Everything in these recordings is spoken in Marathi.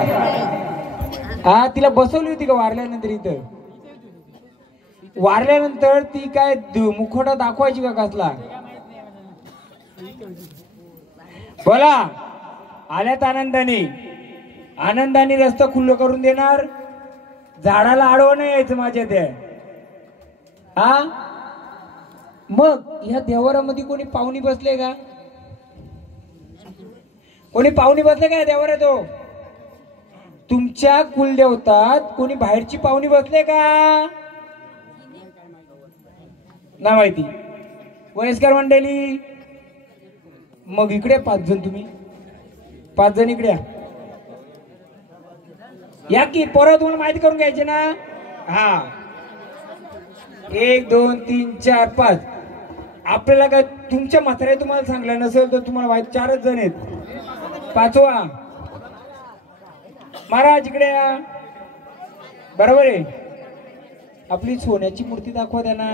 हा तिला बसवली होती का वारल्यानंतर? इथं वारल्यानंतर ती काय मुखवटा दाखवायची का कसला? बोला. आल्यात आनंदाने, आनंदाने रस्ता खुल्लं करून देणार. झाडाला आडवं नाही यायचं माझ्या त्या. हा मग ह्या देवारामध्ये कोणी पाहुणी बसले का? कोणी पाहुणी बसले का देवारा? तो तुमच्या कुलदेवतात कोणी बाहेरची पाहुणी बसले का? ना माहिती. वयस्कर मंडळी मग इकडे 5 जण, तुम्ही 5 जण इकडे या की. परत तुम्हाला माहिती करून घ्यायचे ना. हा 1 2 3 4 5. आपल्याला काय तुमच्या म्हाताऱ्या तुम्हाला सांगलं नसेल तर तुम्हाला माहिती 4च जण आहेत. 5वा महाराज इकडे या. बरोबर आहे. आपली सोन्याची मूर्ती दाखवा त्यांना.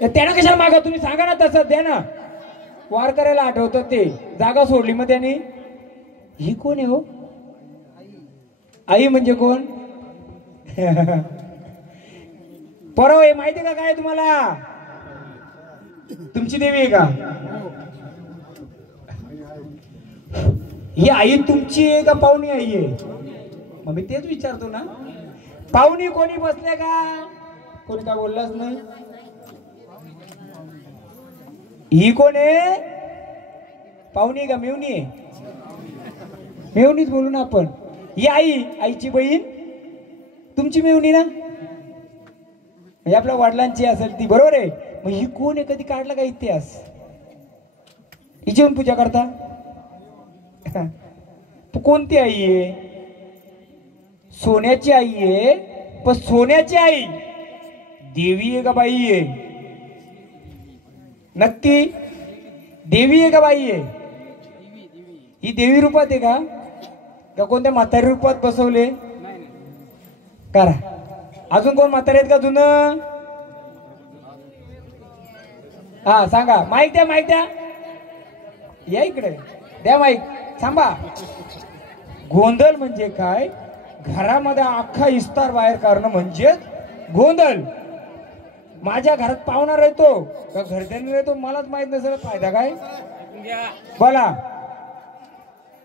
त्यांना कशाला मागा? तुम्ही सांगा ना तसं द्या ना. वार करायला आठवतात ते. जागा सोडली मग त्यांनी. ही कोण आहे हो? आई म्हणजे कोण? परव हे माहिती का काय तुम्हाला? तुमची देवी आहे का? ही आई तुमची आहे का पाहुणी आई आहे? मग मी तेच विचारतो ना. पाहुणी कोणी बसले का? कोणी काय बोललाच नाही. ही कोण आहे? पाहुणी का मेवणी आहे? मेवणीच बोलू ना आपण. ही आई, आईची बहीण तुमची मेवणी ना. म्हणजे आपल्या वडिलांची असेल ती. बरोबर आहे. मग ही कोण आहे? कधी काढला का इतिहास? हिची पण पूजा करता? कोणती आई आहे? सोन्याची आई आहे. पण सोन्याची आई देवी आहे का बाई आहे? नक्की देवी आहे का बाई आहे? ही देवी रूपात आहे का? का कोणत्या म्हातारी रूपात बसवले? करा. अजून कोण म्हातारे आहेत का जुनं? हा सांगा. माईक द्या, माईक द्या. या इकडे द्या माईक. थांबा. गोंधळ म्हणजे काय? घरामध्ये अख्खा इस्तार बाहेर काढणं म्हणजे गोंधळ. माझ्या घरात पाहुणा राहतो का घरच्यांनी राहतो मलाच माहित नसेल. फायदा काय? बोला.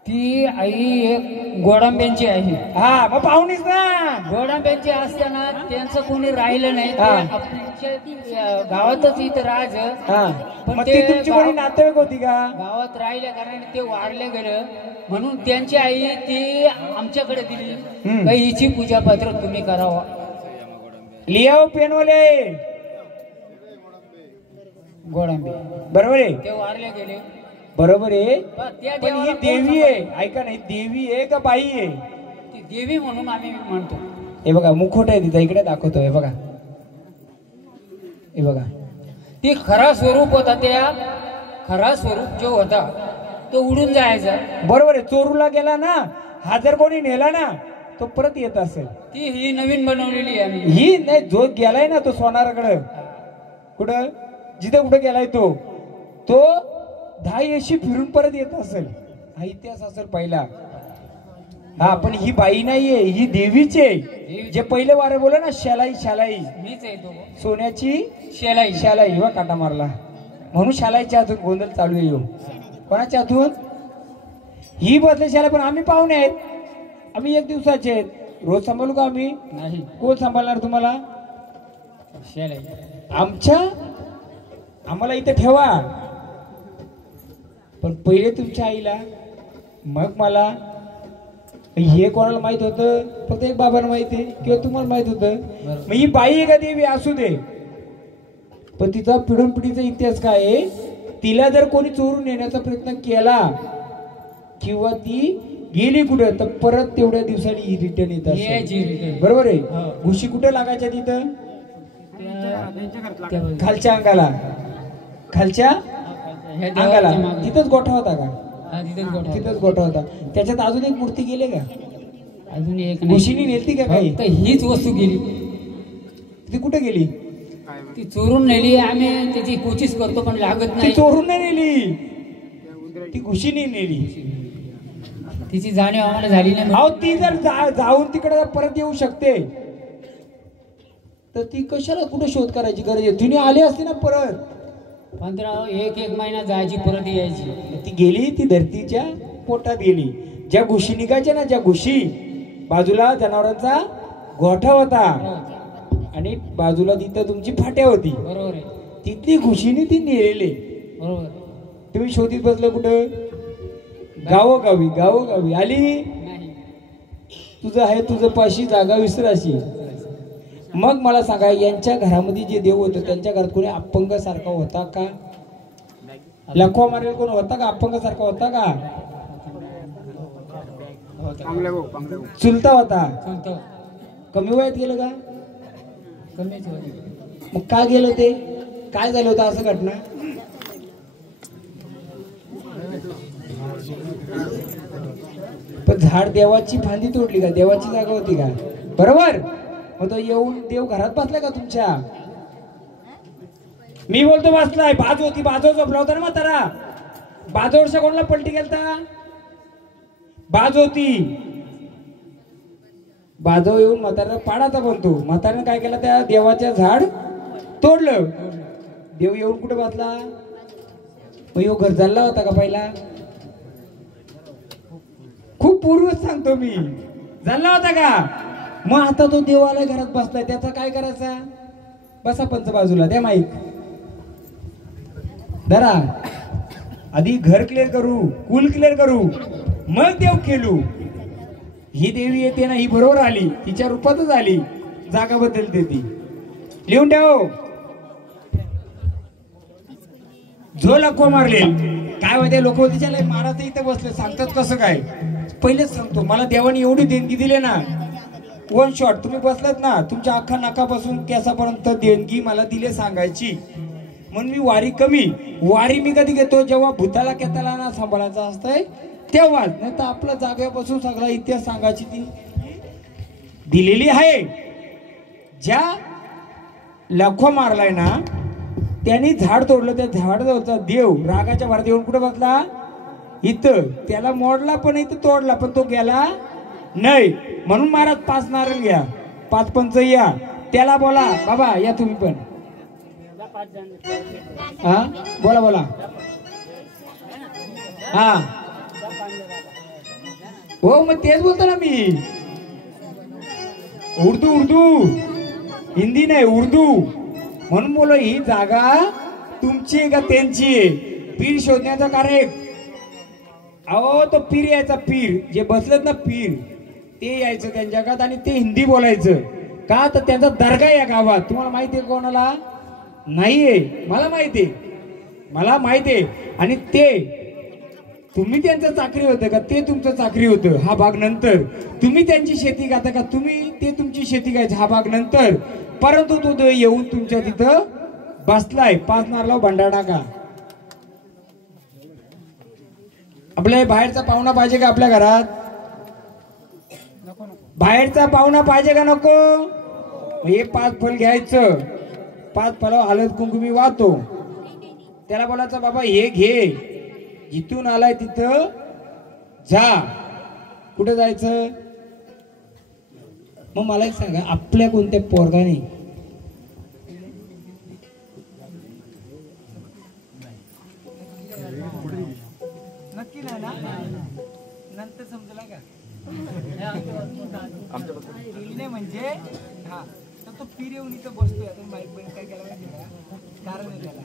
ती आई एक गोडांब्यांची आहे. हा मग पाहुणीच ना. गोडांब्यांची असताना त्यांचं कोणी राहिलं नाही. गावातच इथं राज. पण ती तुमची कोणी नातेवाईक होती का? गावात राहिल्या कारण ते वारले गेलं म्हणून त्यांची आई ती आमच्याकडे दिली. हिची पूजा पात्र तुम्ही करावा. लियाव पेनवले गोडांबे. बरोबर आहे. ते वारले गेले. बरोबर आहे. पण ही देवी आहे. ऐका नाही. देवी आहे का बाई आहे? ती देवी म्हणून आम्ही म्हणतो. हे बघा मुखवटा आहे तिचा. इकडे दाखवतो. हे बघा. हे बघा. ती खरा स्वरूप होता. त्या खरा स्वरूप जो होता तो उडून जायचा. बरोबर आहे. चोरूला गेला ना. हा जर कोणी नेला ना तो परत येत असेल. ती ही नवीन बनवलेली आहे. ही नाही. जो गेलाय ना तो सोनाराकडे. कुठं जिथे कुठे गेलाय तो 10 यशी फिरून परत येत असेल. हा इतिहास असेल पहिला. हा पण ही बाई नाहीये. ही देवीची आहे. जे पहिले वारे बोला ना शालाई शालाई. मीच आहे तो. सोन्याची शालाई. शालाई. वा काटा मारला म्हणून शालाईच्या हातून गोंधळ चालू आहे. कोणाच्या हातून? ही बसले शाला. पण आम्ही पाहुणे आहेत. आम्ही 1 दिवसाचे आहेत. रोज सांभाळू का आम्ही? नाही. कोण सांभाळणार तुम्हाला? शालाई. आम्हाला इथे ठेवा. पण पहिले तुमच्या आईला मग मला. हे कोणाला माहित होतं? फक्त एक बाबांना माहिती आहे किंवा तुम्हाला माहित होतं. मग ही बाई आहे का देवी असू दे. पण तिचा पिढून पिढीचा इतिहास काय आहे? तिला जर कोणी चोरून नेण्याचा प्रयत्न केला किंवा ती गेली कुठे तर परत तेवढ्या दिवसांनी ही रिटर्न येत असते. बरोबर आहे. घुशी कुठे लागायच्या तिथं? खालच्या अंगाला. खालच्या अंगाला. तिथंच गोठा होता का? तिथंच गोठा होता. त्याच्यात अजून एक मूर्ती गेली का? अजून एक घुशीनी नेलती का काही? हीच वस्तू गेली. ती कुठे गेली? ती चोरून नेली. आम्ही त्याची कोशिश करतो पण लागत नाही. ती चोरून नाही नेली. ती घुशीनी नेली. तिची जाणीव आम्हाला झाली नाही. अहो ती जर जाऊन तिकडे परत येऊ शकते तर ती कशाला कुठे शोध करायची गरज आहे? तिने आली असती ना परत. 1 महिना जायची परत यायची. ती गेली, ती धरतीच्या पोटात गेली. ज्या घुशी निघायच्या ना, ज्या घुशी, बाजूला जनावरांचा गोठा होता आणि बाजूला तिथं तुमची फाट्या होती. बरोबर आहे. तिथली घुशीने ती नेलेली. बरोबर. तुम्ही शोधित बसलं कुठं? गावोगावी गावोगावी आली. नाही. तुझं आहे, तुझं पाशी जागा विसराशी. मग मला सांगा, यांच्या घरामध्ये जे देव होतं त्यांच्या घरात कोणी अपंग सारखा होता का? लखवा मारेल कोण होता का? अपंग सारखा होता का? चुलता होता. चुलता. कमी वयात गेलं का? कमीच होती. मग का गेलं ते? काय झालं होतं असं घटना? पण झाड देवाची फांदी तोडली का? देवाची जागा होती का? बरोबर. मग तो येऊन देव घरात बसलाय का तुमच्या? मी बोलतो बसलाय. बाजू होती, बाजू झोपला होता ना म्हातारा. बाजूवरच्या कोणाला पलटी गेलता? बाजू होती. बाजू येऊन म्हातारा पाडाचा बनतो. म्हाताऱ्याने काय केलं? त्या देवाच्या झाड तोडलं. देव येऊन कुठे बसला? मग यो घर चालला होता का पहिला? खूप पूर्वच सांगतो मी, झाला होता का? मग आता तो देवाला घरात बसलाय, त्याचा काय करायचा? बसा पंच बाजूला, द्या माईक धरा. आधी घर क्लिअर करू, कुल क्लिअर करू, मग देव खेळू. ही देवी येते ना, ही बरोबर आली, तिच्या रूपातच आली. जागा बदलते ती. लिहून ठेव. जो लखवा मारले काय माहिती, लोक तिच्या माराचं इथं बसले, सांगतात कसं काय? पहिलेच सांगतो, मला देवाने एवढी देणगी दिली ना, 1 शॉट. तुम्ही बसलात ना, तुमच्या अख्खा नाकापासून केसापर्यंत देणगी मला दिले सांगायची. म्हणून मी वारी कमी. वारी मी कधी घेतो? जेव्हा भूताला केताला ना सांभाळायचं असतंय तेव्हाच. नाही तर आपल्या जागेपासून सगळा इतिहास सांगायची ती दिलेली आहे. ज्या लखवा मारलाय ना त्यांनी झाड तोडलं, त्या झाडाचा देव रागाच्या भरात येऊन कुठे बसला? इथं. त्याला मोडला पण इथं तोडला, पण तो गेला नाही. म्हणून महाराज 5 नारळ घ्या, 5 पंच या. त्याला बोला, बाबा या तुम्ही पण. हा बोला बोला. हा हो, मग तेच बोलतो ना मी. उर्दू हिंदी नाही, उर्दू. म्हणून बोलो, ही जागा तुमची आहे का त्यांची आहे? पीर शोधण्याचा कार्य. अहो तो पीर यायचा, पीर जे बसलेत ना पीर, ते यायचं त्यांच्याकडे आणि ते हिंदी बोलायचं का? तर त्यांचा दर्गा या गावात. तुम्हाला माहितीये कोणाला? नाहीये. मला माहितीये, मला माहितीये. आणि ते तुम्ही त्यांचं चाकरी होतं का? ते तुमचं चाकरी होतं. हा भाग नंतर. तुम्ही त्यांची शेती गाता का? तुम्ही ते तुमची शेती गायची. हा भाग नंतर. परंतु तो येऊन तुमच्या तिथं बसलाय. 5 नारळ भंडारा का? आपल्या बाहेरचा पाहुणा पाहिजे का आपल्या घरात? बाहेरचा पाहुणा पाहिजे का नको? हे 5 फल घ्यायचं. 5 फळावर हळद कुंकू मी वाहतो. त्याला बोलायचं, बाबा हे घे, जिथून आलाय तिथं जा. कुठे जायचं? मग मला एक सांगा, आपल्या कोणत्या पोरगाने नक्की नाही ना? नंतर समजला का? म्हणजे हा, तर तो पीर येऊन इथं बसतोय. आता माईक बंद काय केला माहिती का? कारण आहे त्याला.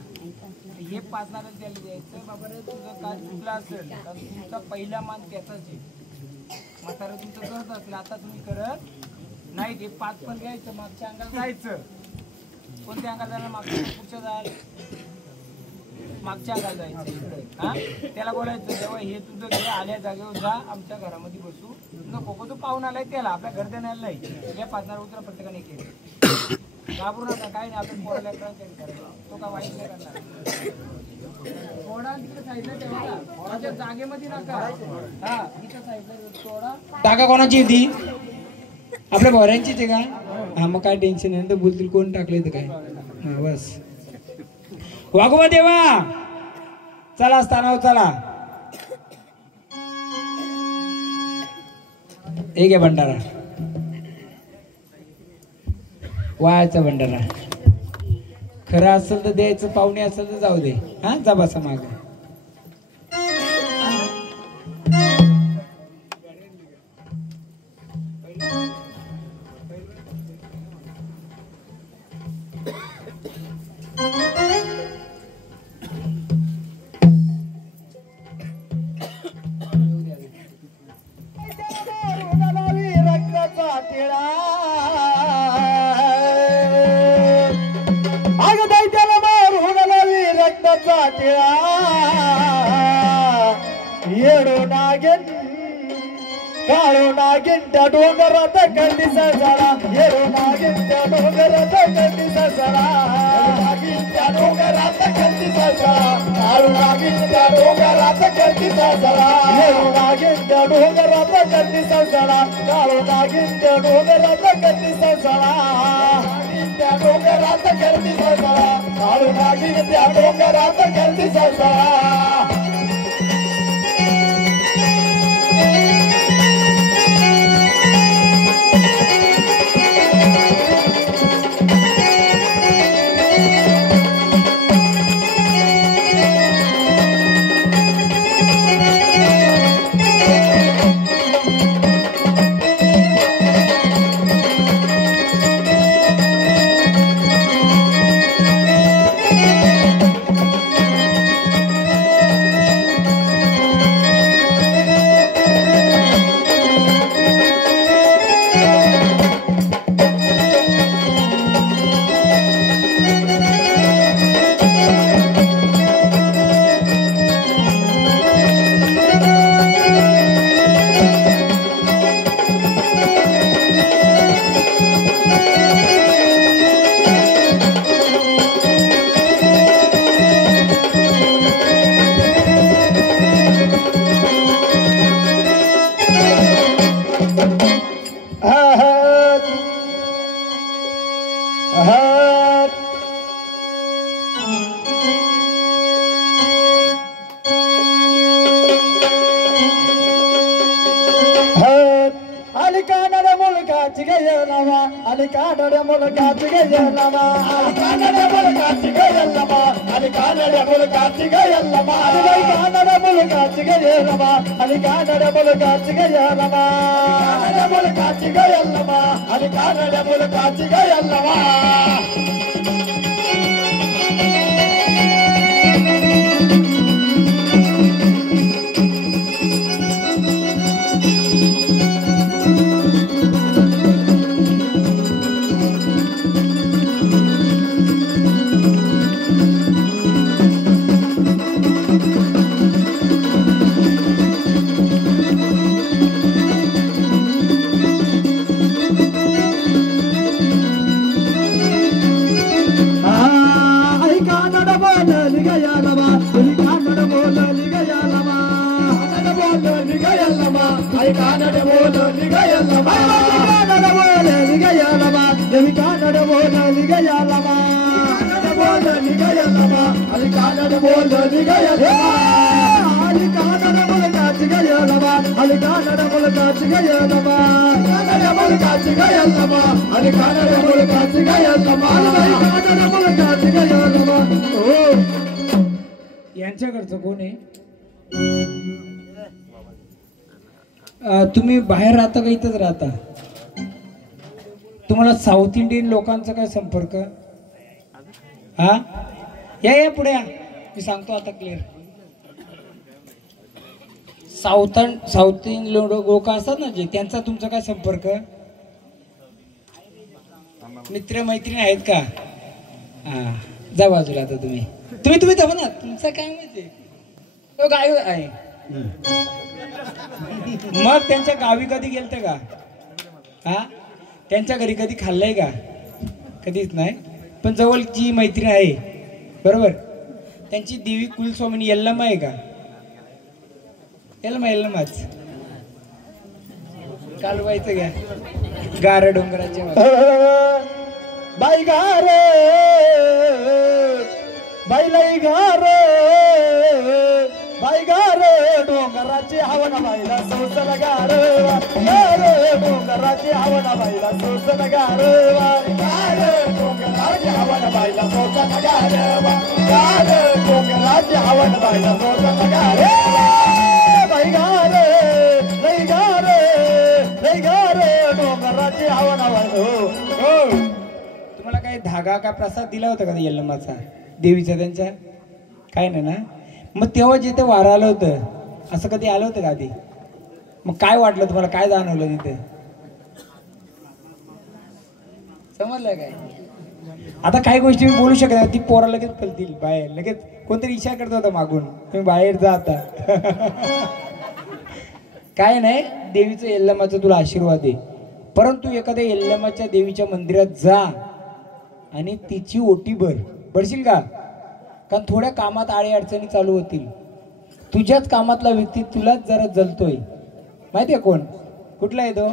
हे 5 नारळ त्याला द्यायचं. बाबा रे, तुझं काय चुकलं असेल तर तुमचा पहिला मान त्याचाच आहे. म्हातारा तुमचं करत असेल, आता तुम्ही करत नाही. ते 5 पण घ्यायचं, मागच्या अंगाला जायचं. कोणत्या अंगाला जाणार? मागच्या, पुढच्या जायला मागच्या अंगाला जायचं. हा, त्याला बोलायचं, जेव्हा हे तुझं घे, आल्या जागेवर जा, आमच्या घरामध्ये बसू नको. तो पाहून आलाय त्याला, आपल्या घर देण्याला नाही. या 5 नारळ उतरा प्रत्येकाने केले. घाबरू नका, काय नाही. आपण पोराला तो का वाईट नाही करणार. थोडा तिकडे साईडला ठेवा, जागेमध्ये नका. हा, इथं साईडला थोडा. जागा कोणाची ती? आपल्या भोऱ्यांचीच आहे का? हा, मग काय टेन्शन नाही. तर बोलतील कोण टाकले तर काय. हा बस. वागोबा देवा, चला स्थानावर चला. एक आहे भंडारा, वायाचा भंडारा. खरं असेल तर द्यायचं, पाहुणे असेल तर जाऊ दे. हा, जा बसा माग. येडो नागिन काळो नागिन त्या डोंगरात कंदी सळसळा. येडो नागिन त्या डोंगरात कंदी सळसळा. नागिन त्या डोंगरात कंदी सळसळा. काळो नागिन त्या डोंगरात कंदी सळसळा. येडो नागिन त्या डोंगरात कंदी सळसळा. काळो नागिन त्या डोंगरात कंदी सळसळा. त्या डोंगरात कंदी सळसळा. काळो नागिन त्या डोंगरात कंदी सळसळा. Alikana mulkati gayallama Alikana mulkati gayallama Alikana mulkati gayallama Alikana mulkati gayallama Alikana mulkati gayallama Alikana mulkati gayallama Alikana mulkati gayallama यांच्याकडचं कोण आहे? तुम्ही बाहेर राहता का इथंच राहता? तुम्हाला साऊथ इंडियन लोकांचा काय संपर्क? हा, या पुढे या, मी सांगतो आता क्लिअर. साऊथ इंडियन लोक असतात ना जे, त्यांचा तुमचा काय संपर्क? मित्र मैत्रीण आहेत का? हा, जा बाजूला आता. तुम्ही थांबा ना, तुमचं काय माहिती काय आहे. मग त्यांच्या गावी कधी गेलते का? हा, त्यांच्या घरी कधी खाल्लंय का? कधीच नाही. पण जवळ जी मैत्रीण आहे बरोबर, त्यांची देवी कुलस्वामिनी यल्लमा आहे का? यल्लमाच कालवायचं घ्या गार डोंगराच्या बाई गार बाईलाई गार बाई गार डोंगराची हवन बाईला सौसल गार गार डोंगराची आवड बाईला सोसन गारवा गार डोंगराची आवड बाईला सोसन गारवा गार डोंगराची आवड बाईला सोसन गारवा बाई गार लई गार लई गार डोंगराची आवड हो. तुम्हाला काही धागा का प्रसाद दिला होता का यल्लमाचा देवीचा त्यांच्या? काय नाही ना. मग तेव्हा जिथे वारं आलं होतं असं कधी आलं होतं का आधी? मग काय वाटलं तुम्हाला, काय जाणवलं तिथे? समजलं काय? आता काही गोष्टी मी बोलू शकत नाही, ती पोरा लगेच पलतील बाहेर, लगेच कोणतरी इशारा करत होता मागून तुम्ही बाहेर जा आता. काय नाही, देवीचं यल्लमाचा तुला आशीर्वाद आहे, परंतु एखाद्या यल्लमाच्या देवीच्या मंदिरात जा आणि तिची ओटी भरशील का? कारण थोड्या कामात आडी अडचणी चालू होतील. तुझ्याच कामातला व्यक्ती तुलाच जरा जलतोय, माहितीये कोण? कुठला आहे तो?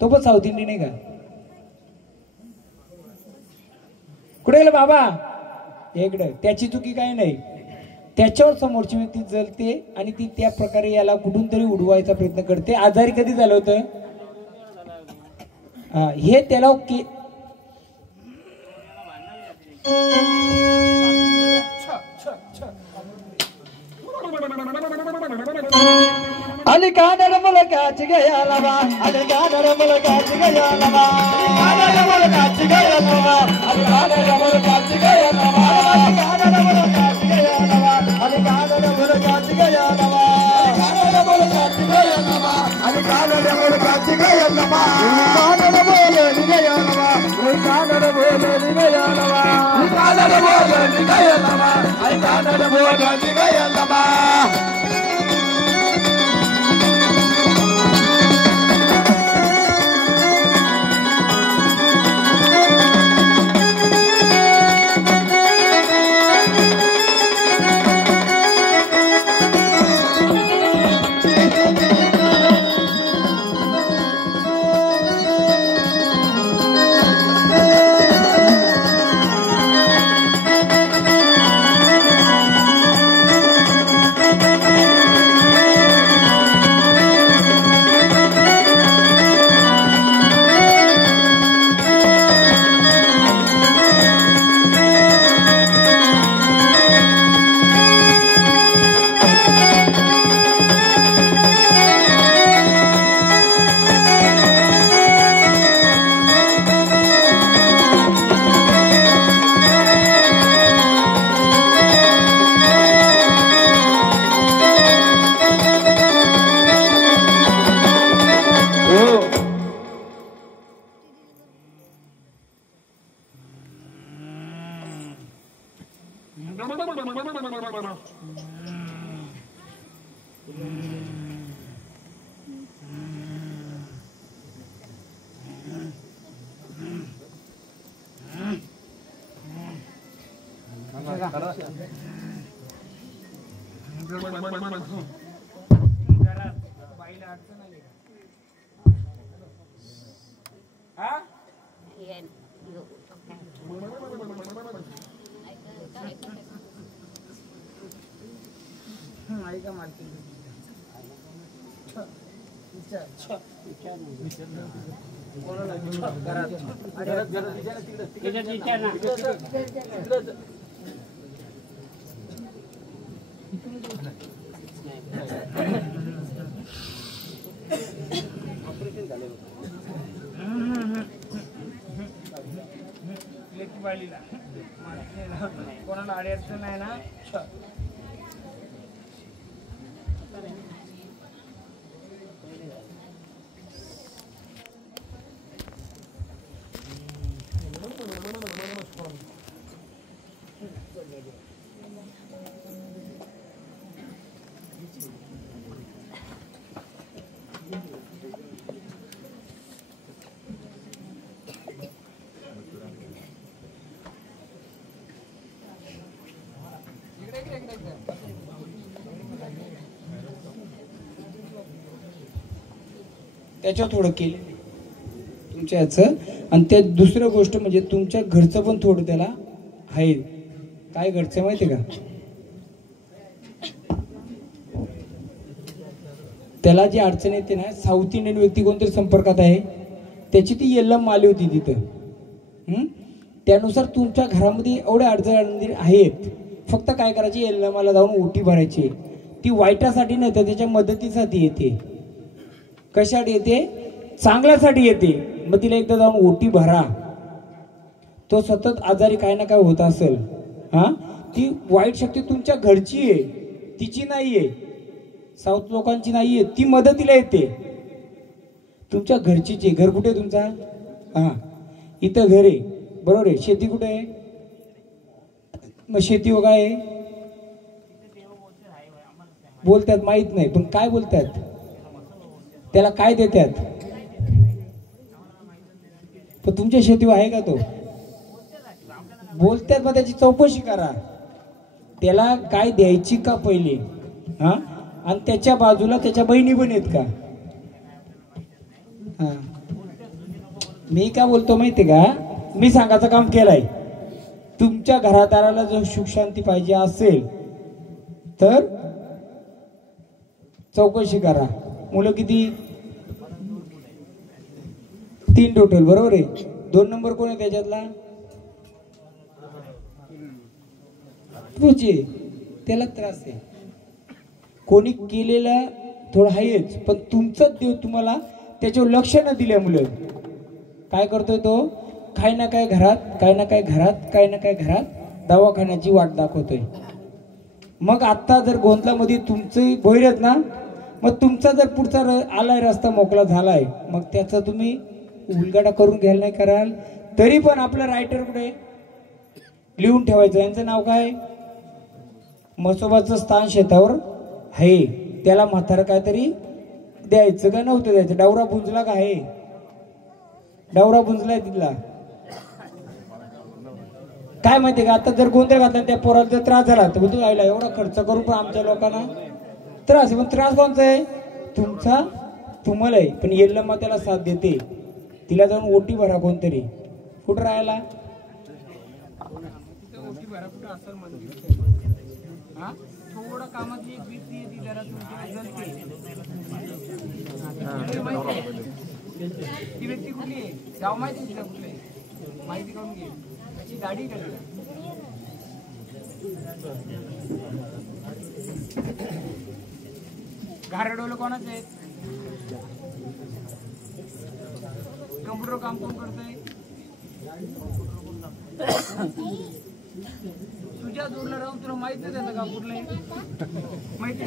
तो पण साऊथ इंडियन आहे का? कुठे गेला बाबा? इकडं. त्याची चुकी काही नाही, त्याच्यावर समोरची व्यक्ती जलते आणि ती त्या प्रकारे याला कुठून तरी उडवायचा प्रयत्न करते. आजारी कधी झालं होतं हे त्याला अली कानड मुलकाची गयाला बा अली कानड मुलकाची गयाला बा कानड मुलकाची गयाला बा अली कानड मुलकाची गयाला बा अली कानड मुलकाची गयाला बा अली कानड मुलकाची गयाला बा कानड मुलकाची गयाला बा अली कानड मुलकाची गयाला बा कानड बोलली गयाला बा कानड बोलली गयाला बा कानड बोलली गयाला बा अली कानड बोलली गयाला बा. कोणाला अडचण नाही ना. त्याच्यावर थोडं केलं तुमच्या याचं. आणि त्या दुसरं गोष्ट म्हणजे तुमच्या घरचं पण थोडं त्याला आहे. काय घरचं माहिती का? त्याला जी अडचण येते ना, साऊथ इंडियन व्यक्ती कोणतरी संपर्कात आहे, त्याची ती यल्लम आली होती तिथं. त्यानुसार तुमच्या घरामध्ये एवढ्या अडचणी आहेत, फक्त काय करायची, यल्लमाला जाऊन ओटी भरायची. ती वाईटासाठी नाही तर त्याच्या मदतीसाठी येते. कशासाठी येते? चांगल्यासाठी येते. मग तिला एकदा जाऊन ओटी भरा. तो सतत आजारी काय ना काय होत असेल, ती वाईट शक्ती तुमच्या घरची आहे, तिची नाहीये, साऊथ लोकांची नाहीये, ती मदतीला येते. तुमच्या घरचीच आहे. घर कुठे तुमचा? इथं घर आहे, बरोबर आहे. शेती कुठे आहे? मग शेती हो काय बोलतात माहित नाही, पण काय बोलतात त्याला, काय देतात? पण तुमच्या शेती आहे का? तो बोलतात. मग त्याची चौकशी करा, त्याला काय द्यायची का पहिले, आणि त्याच्या बाजूला त्याच्या बहिणी पण आहेत का? मी काय बोलतो माहितीये का, मी सांगायचं काम केलंय. तुमच्या घरादाराला जर सुख शांती पाहिजे असेल तर चौकशी करा. मुलं किती? 3 टोटल, बरोबर आहे. 2 नंबर कोण आहे त्याच्यातला? तुझे, त्याला त्रास आहे. कोणी केलेला थोडं आहेच, पण तुमचाच देव तुम्हाला त्याच्यावर लक्ष न दिल्यामुळे काय करतोय तो, काय ना काय घरात दवाखान्याची वाट दाखवतोय. मग आता जर गोंधळामध्ये तुमचे भैर आहेत ना, मग तुमचा जर पुढचा आलाय रस्ता मोकळा झालाय, मग त्याचा तुम्ही उलगडा करून घ्यायला नाही कराल तरी पण आपलं रायटर कुठे लिहून ठेवायचं. यांचं नाव काय? मसोबाचं स्थान शेतावर आहे, त्याला म्हातारं काहीतरी द्यायचं का नव्हतं द्यायचं? डावरा बुंजला का आहे? डावरा बुंजलाय तिथला. काय माहितीये का, आता जर गोंधळ घातला त्या पोराला जर त्रास झाला तर तू आयला एवढा खर्च करून पण आमच्या लोकांना त्रास आहे. पण त्रास कोणचा आहे? तुमचा, तुम्हाला आहे. पण यल्लम्मा त्याला साथ देते. तिला जाऊन ओटी भरा. कोणतरी कुठं राहायला ओटी भरा, कुठं असेल मंदिर, थोडं कामाची एक व्यक्ती आहे ती जरा ती व्यक्ती कुठली आहे? गाव माहिती तिला कुठलं आहे? माहिती करून घे. त्याची गाडी का घारडोलं कोणाच आहेत? कम्प्युटर काम कोण करतोय? तुझ्या दूरला राहून तुला माहित नाही त्याचं काम कुठलं माहिती?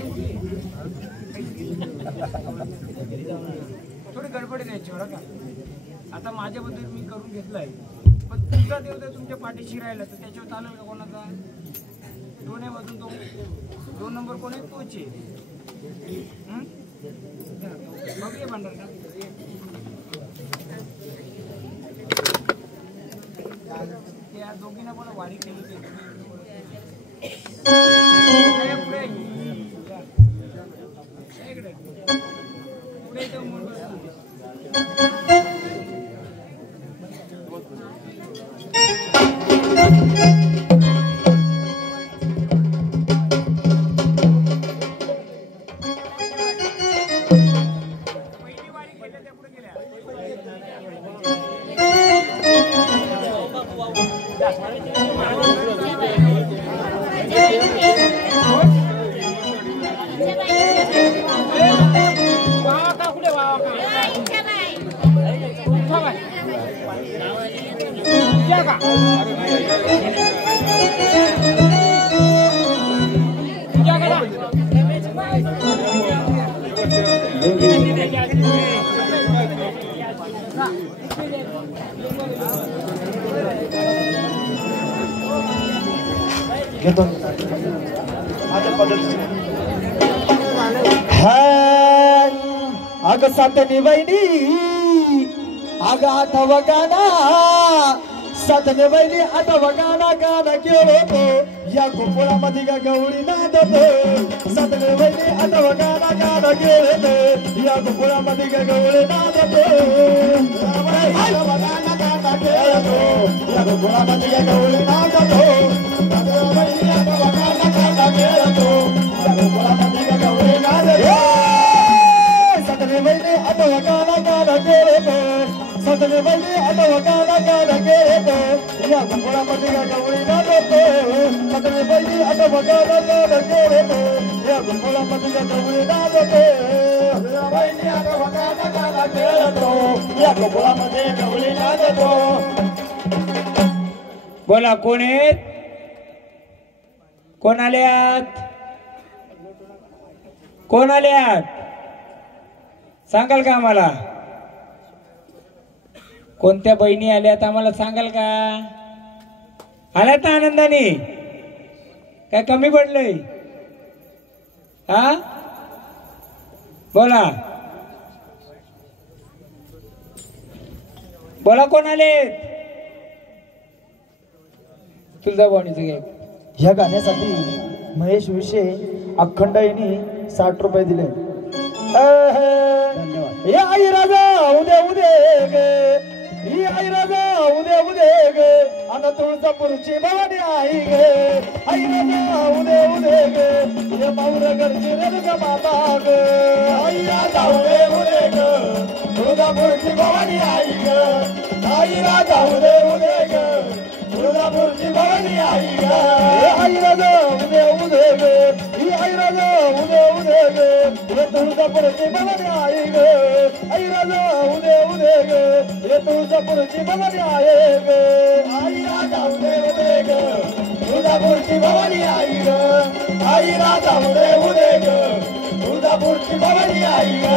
थोडी गडबड द्यायची बरं का. आता माझ्याबद्दल मी करून घेतलाय, पण तुमचा देवता तुमच्या पाठीशी राहिला तर त्याच्यावर चालेल का? कोणाचा? 2 मधून 2 नंबर कोण आहे? तोचे बघूया भांडर का. त्या दोघींना पण वारी केली पुढे घेतो माझ्या पद्धतीने. अग सातनी वहिनी, अग आठव गाणा, सातनी वहिनी आठव गाणा, गाणं केलो या गोकुळामध्ये ग गौरी नांदतो. सातनी वहिनी आठव गाणा, गाणं केलो या गोकुळामध्ये ग गौरी नांदतो. आठव गाणा, गाणं केलो या गोकुळामध्ये ग गौरी नांदतो. वहिनी आठव गाणा, गाणं केलो या गोकुळामध्ये ग गौरी नांदतो. आठव गाणं गाणं केलं सजनी बैली आठव गाणं गाणं केलं या गुंफळामध्ये गवळी नाचतो सजनी बैली आठव गाणं गाणं केलं या गुंफळामध्ये गवळी नाचतो या बैली आठव गाणं गाणं केलं या गुंफळामध्ये गवळी नाचतो. बोला कोण आहेत, कोण आल्यात, कोण आल्यात सांगाल का आम्हाला? कोणत्या बहिणी आल्यात आम्हाला सांगाल का? आल्यात ना आनंदाने? काय कमी पडलंय? हा बोला बोला कोण आलेत? तुळजाभवानीचं घ्या. ह्या गाण्यासाठी महेश विषय अखंड यांनी 60 रुपये दिले. धन्यवाद. या आई राजा उद्या उदे गे, ही आई राजा उद्या उदे गे, आणि तुळजापूरची भवानी आई गे. आई राजा उदे उदे गे, हे माऊरगडची रेणुका माता ग. आई राजा उदे उदे ग, तुळजापूरची भवानी आई ग. आई राजा उदे उदे ग, तुळजापूरची भवानी आई ग. आई राजा उदे उदे गे, ही आई राजा उदे उदे गे, हे तुळजापूरची भवानी आई ग. आई राजा उदे उदे गे, हे तुळजापूरची भवानी आई ग. आई राजा उदे उदे ग, तुळजापूरची भवानी आई ग. आई राजा उदे उदे ग, तुळजापूरची भवानी आई ग.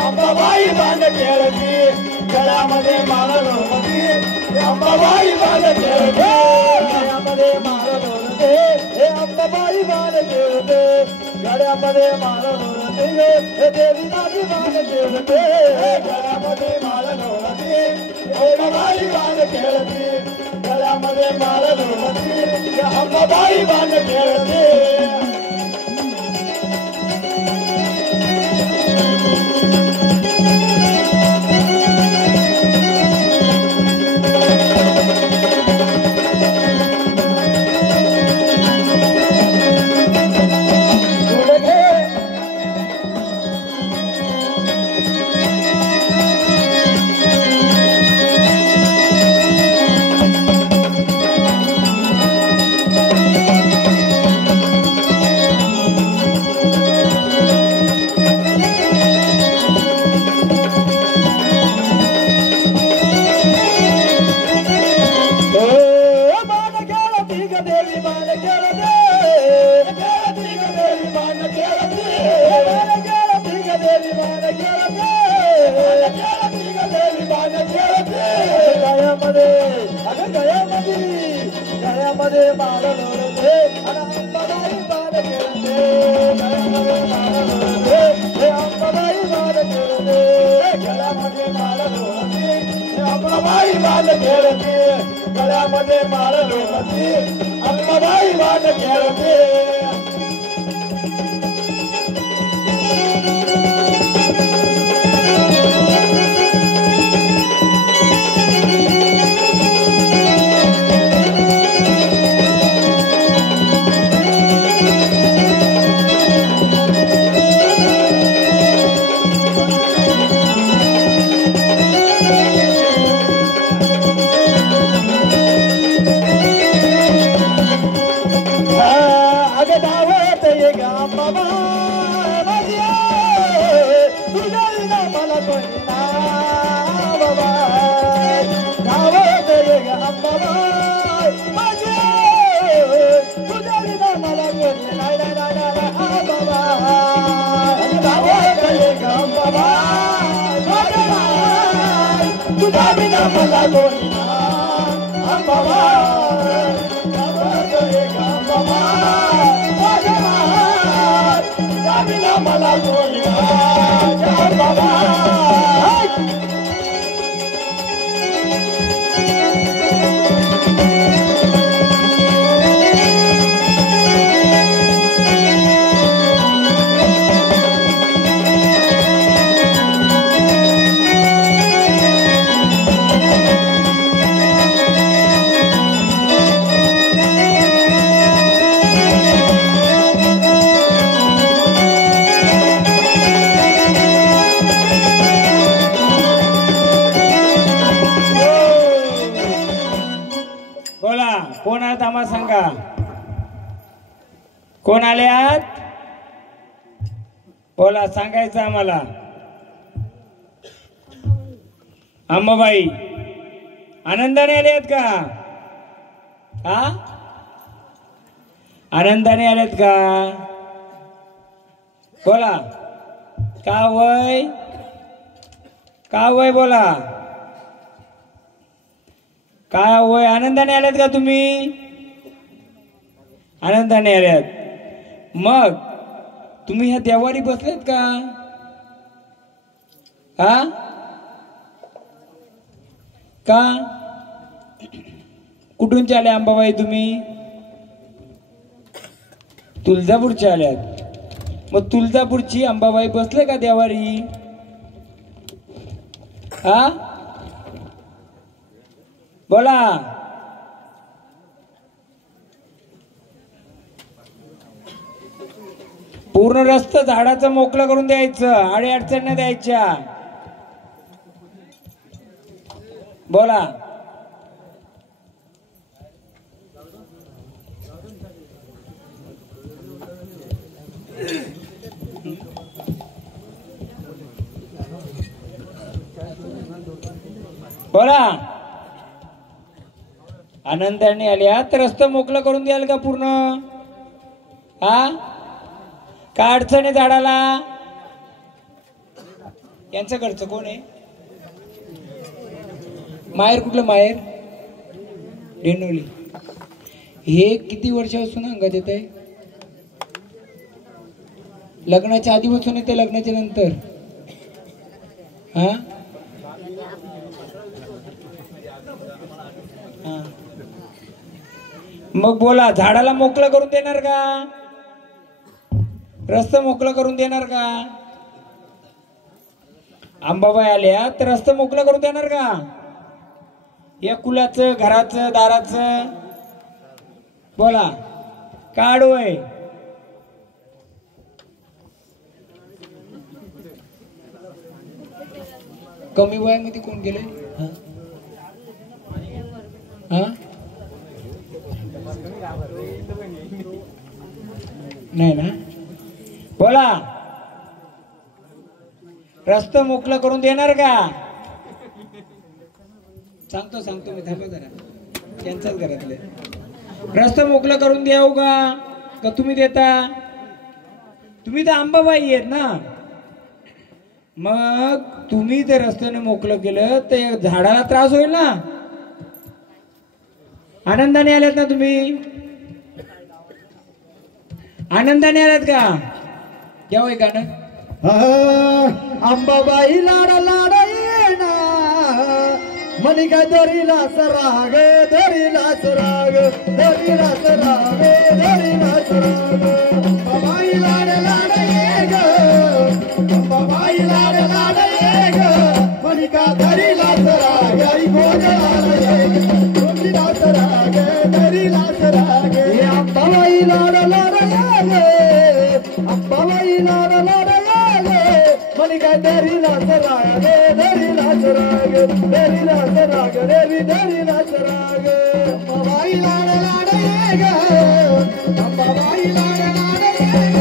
अंबाबाई मान खेळती गळ्यामध्ये माळ लोळती. अंबाबाई मान खेळते गळ्यामध्ये माळ लोळते. हे अंबाबाई मान खेळते गळ्यामध्ये माळ लोळते. हे देवी माझी मान खेळते गळ्यामध्ये माळ लोळते. अंबाबाई मान खेळते गळ्यामध्ये माळ लोळते. अंबाबाई मान खेळते. गळ्यामध्ये माळ लोळते आणि अंबाबाई मान खेळते. गळ्यामध्ये माळ लोळते हे अंबाबाई मान खेळते. गळ्यामध्ये माळ लोळते हे अंबाबाई मान खेळते. गळ्यामध्ये माळ लोळते अंबाबाई मान खेळते. मला कोणी अंबाबाई जामीना मला कोणी अंबाबाई कोण आहात आम्हाला सांगा कोण आले आहात बोला सांगायचं आम्हाला अंबाबाई आनंदाने आले आहेत का हा आनंदाने आलेत का बोला का वय बोला काय होय आनंदाने आल्यात का तुम्ही आनंदाने आल्यात मग तुम्ही ह्या देवारी बसलेत का हा का कुठूनचे आले अंबाबाई तुम्ही तुळजापूरचे आल्यात मग तुळजापूरची अंबाबाई बसले का देवारी हा बोला पूर्ण रस्ता झाडाचं मोकळं करून द्यायचं आडी अडचण नाही द्यायच्या बोला बोला आनंदाने आल्या तर रस्ता मोकळं करून द्याल का पूर्ण हा काय अडचण आहे झाडाला यांचं घरचं कोण आहे माहेर कुठलं माहेर डेनोली हे किती वर्षापासून अंगात येत आहे लग्नाच्या आधीपासून येते लग्नाच्या नंतर हा मग बोला झाडाला मोकळं करून देणार का रस्ता मोकळं करून देणार का अंबाबाई आल्या तर रस्ता मोकळं करून देणार का या कुलाचं घराचं दाराचं बोला काढोय कमी वयामध्ये कोण गेले हा नाही ना बोला रस्ता मोकळं करून देणार का सांगतो मी थांबा जरा त्यांच्याच घरातले रस्ता मोकळं करून द्याव का तुम्ही देता तुम्ही तर अंबाबाई आहेत ना मग तुम्ही ते रस्त्याने मोकळं केलं तर झाडाला त्रास होईल ना आनंदाने आल्यात ना तुम्ही आनंदाने आलात का केव्हा गाणं अंबाबाई लाड लाड येना मनिका दरीला सराग दरीला सराग दरीला सराग दरीला सराग अंबाबाई लाड लाड ये ग अंबाबाई लाड लाड ये ग मनिका दरीला सराग आई गोजला ये दरीला सराग दरीला सराग अंबाबाई लाड लाड ये अंबाबाई लाड लाड मनिका दरीला सराग दरीला सराग दरीला सराग दरीला सराग अंबाबाई लाड लाड ये ग अंबाबाई लाड लाड ये ग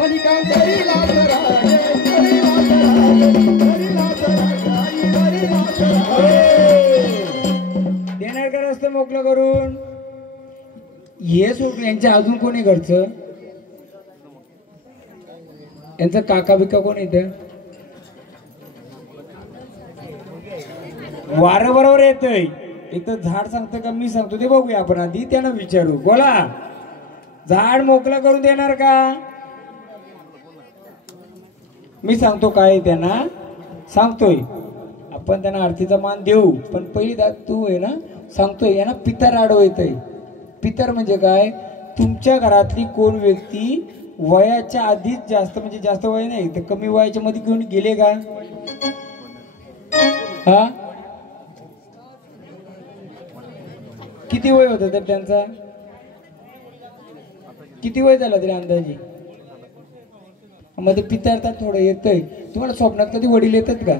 मनिका दरीला सराग दरीला सराग दरीला सराग आई दरीला सराग देणार का रस्ता मोकळं करून हे सोडून यांच्या अजून कोणी घरचं यांचा काका बिका कोण येतं वारं बरोबर येतंय. एक तर झाड सांगतं का मी सांगतो ते बघूया आपण आधी त्यांना विचारू. बोला, झाड मोकळं करून देणार का? मी सांगतो काय त्यांना सांगतोय. आपण त्यांना आरतीचा मान देऊ, पण पहिली तू आहे ना सांगतोय यांना पितर आडवं येतंय. पितर म्हणजे काय? तुमच्या घरातली कोण व्यक्ती वयाच्या आधीच जास्त म्हणजे जास्त वय नाही तर कमी वयाच्या मध्ये घेऊन गेले का? हा, किती वय होतं तर त्यांचा? किती वय झाला तरी अंदाजे? मध्ये पितरतात थोडं येतंय. तुम्हाला स्वप्नात कधी वडील येतात का?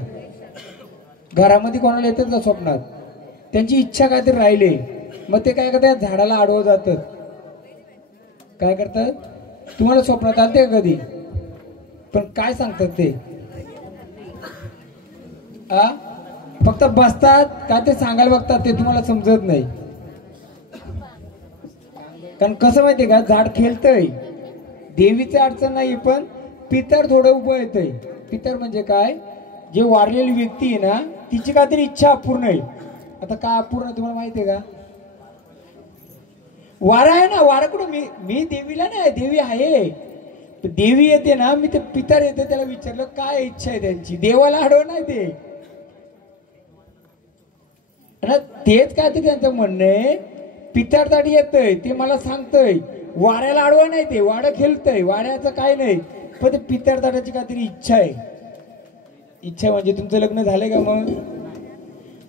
घरामध्ये कोणाला येतात का स्वप्नात? त्यांची इच्छा काहीतरी राहिले मग ते काय करतात, झाडाला आडवं जातात. काय करतात? तुम्हाला स्वप्नात आलते का कधी? पण काय सांगतात ते? फक्त बसतात काय ते सांगायला बघतात, ते तुम्हाला समजत नाही. कारण कसं माहितीये का, झाड खेळतय, देवीची अडचण नाही, पण पितर थोडं उभं येतंय. पितर म्हणजे काय? जे वारलेली व्यक्ती आहे ना तिची काहीतरी इच्छा अपूर्ण आहे. आता काय अपूर्ण तुम्हाला माहितीये का? वारा आहे ना, वारा कुठं? मी देवीला नाही, देवी आहे. देवी येते ना, मी ते पितर येते त्याला विचारलं काय इच्छा आहे त्यांची. देवाला अडवं नाही ते ना, तेच काय ते त्यांचं म्हणणं आहे. पितरसाठी येतंय ते मला सांगतंय, वाऱ्याला अडवं नाही, ते वाडं खेळतंय, वाड्याचं काय नाही, पण ते पितरदाटाची काहीतरी इच्छा आहे. इच्छा म्हणजे तुमचं लग्न झालंय का?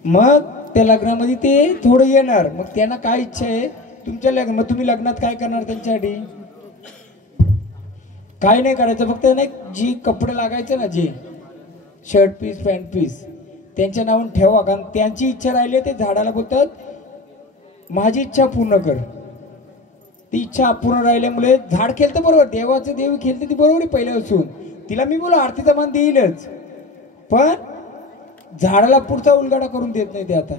मग त्या लग्नामध्ये ते थोडं येणार. मग त्यांना काय इच्छा आहे तुमच्या लग्न, मग तुम्ही लग्नात काय करणार त्यांच्यासाठी? काय नाही करायचं, फक्त नाही जी कपडे लागायचे ना, जे शर्ट पीस पॅन्ट पीस त्यांच्या नावून ठेवा. कारण त्यांची इच्छा राहिली ते झाडाला बोलतात माझी इच्छा पूर्ण कर. ती इच्छा अपूर्ण राहिल्यामुळे झाड खेळतं बरोबर, देवाचं देव खेळते ती बरोबर आहे पहिल्यापासून. तिला मी बोला आरतीचा मान देईलच, पण झाडाला पुढचा उलगडा करून देत नाही ते. आता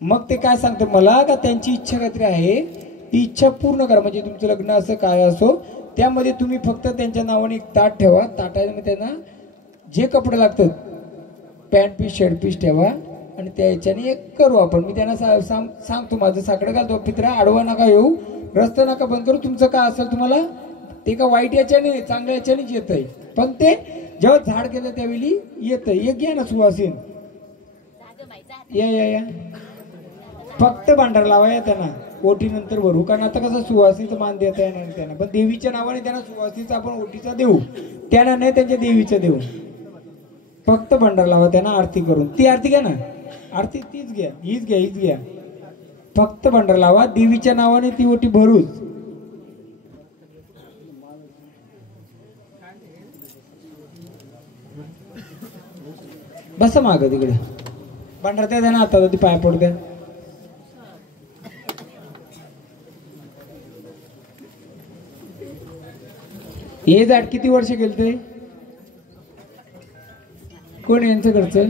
मग ते काय सांगतं मला का त्यांची इच्छा काहीतरी आहे, ती इच्छा पूर्ण करा. म्हणजे तुमचं लग्न असं काय असो, त्यामध्ये तुम्ही फक्त त्यांच्या नावाने एक ताट ठेवा. ताटामध्ये त्यांना जे कपडे लागतात पॅन्ट पीस शर्ट पीस ठेवा आणि त्या याच्याने एक करू आपण. मी त्यांना सांगतो माझं साकडं घालतो, पित्रा आडवा नका येऊ, रस्ता नका बंद करू, तुमचं काय असेल तुम्हाला ते का वाईट याच्याने चांगल्या याच्यानेच येतंय, पण ते जेव्हा झाड केलं त्यावेळी येतंय. एक घ्या ना सुवासीन, या या या, फक्त भांडार लावा या त्यांना, ओटी नंतर भरू. कारण आता कसं सुवासीचं मान देता येणार त्यांना, पण देवीच्या नावाने त्यांना सुवासीचा आपण ओटीचा देऊ, त्यांना नाही त्यांच्या देवीचं देऊ. फक्त भांडार लावा त्यांना आरती करून. ती आरती घ्या ना, आरती तीच घ्या, हीच घ्या, हीच घ्या. फक्त भांडार लावा देवीच्या नावाने, ती ओटी भरूच. बसा माग तिकडे, भांडार द्या त्यांना, आता ती पाया पडू द्या. हे झाड किती वर्ष गेलते? कोण यांचं घरचं?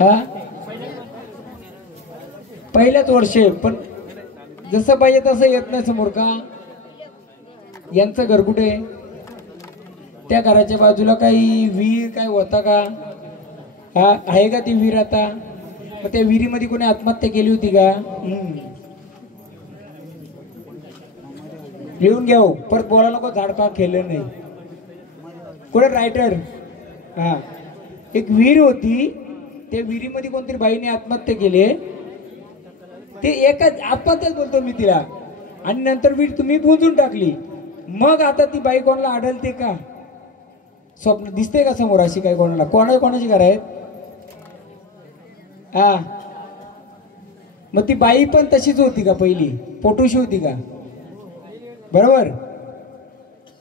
हा, पहिल्याच वर्ष, पण जसं पाहिजे तसं येत नाही समोर का? यांचं घर कुठे? त्या घराच्या बाजूला काही विहीर काय होता का? हा, आहे का ती विहीर आता? मग त्या विहिरीमध्ये कोणी आत्महत्या केली होती का? लिहून घ्या, परत बोला नको झाड का केलं नाही. कुठे रायटर? हा, एक विहीर होती, त्या विहिरीमध्ये कोणतरी बाईने आत्महत्या केली. ते एकाच आत्महत्याच बोलतो मी तिला, आणि नंतर विहीर तुम्ही बुजून टाकली. मग आता ती बाई कोणाला आढळते का? स्वप्न दिसते का समोर अशी काय? कोणाला कोणाची घर आहेत? हा, मग ती बाई पण तशीच होती का? पहिली पोटूशी होती का? बरोबर.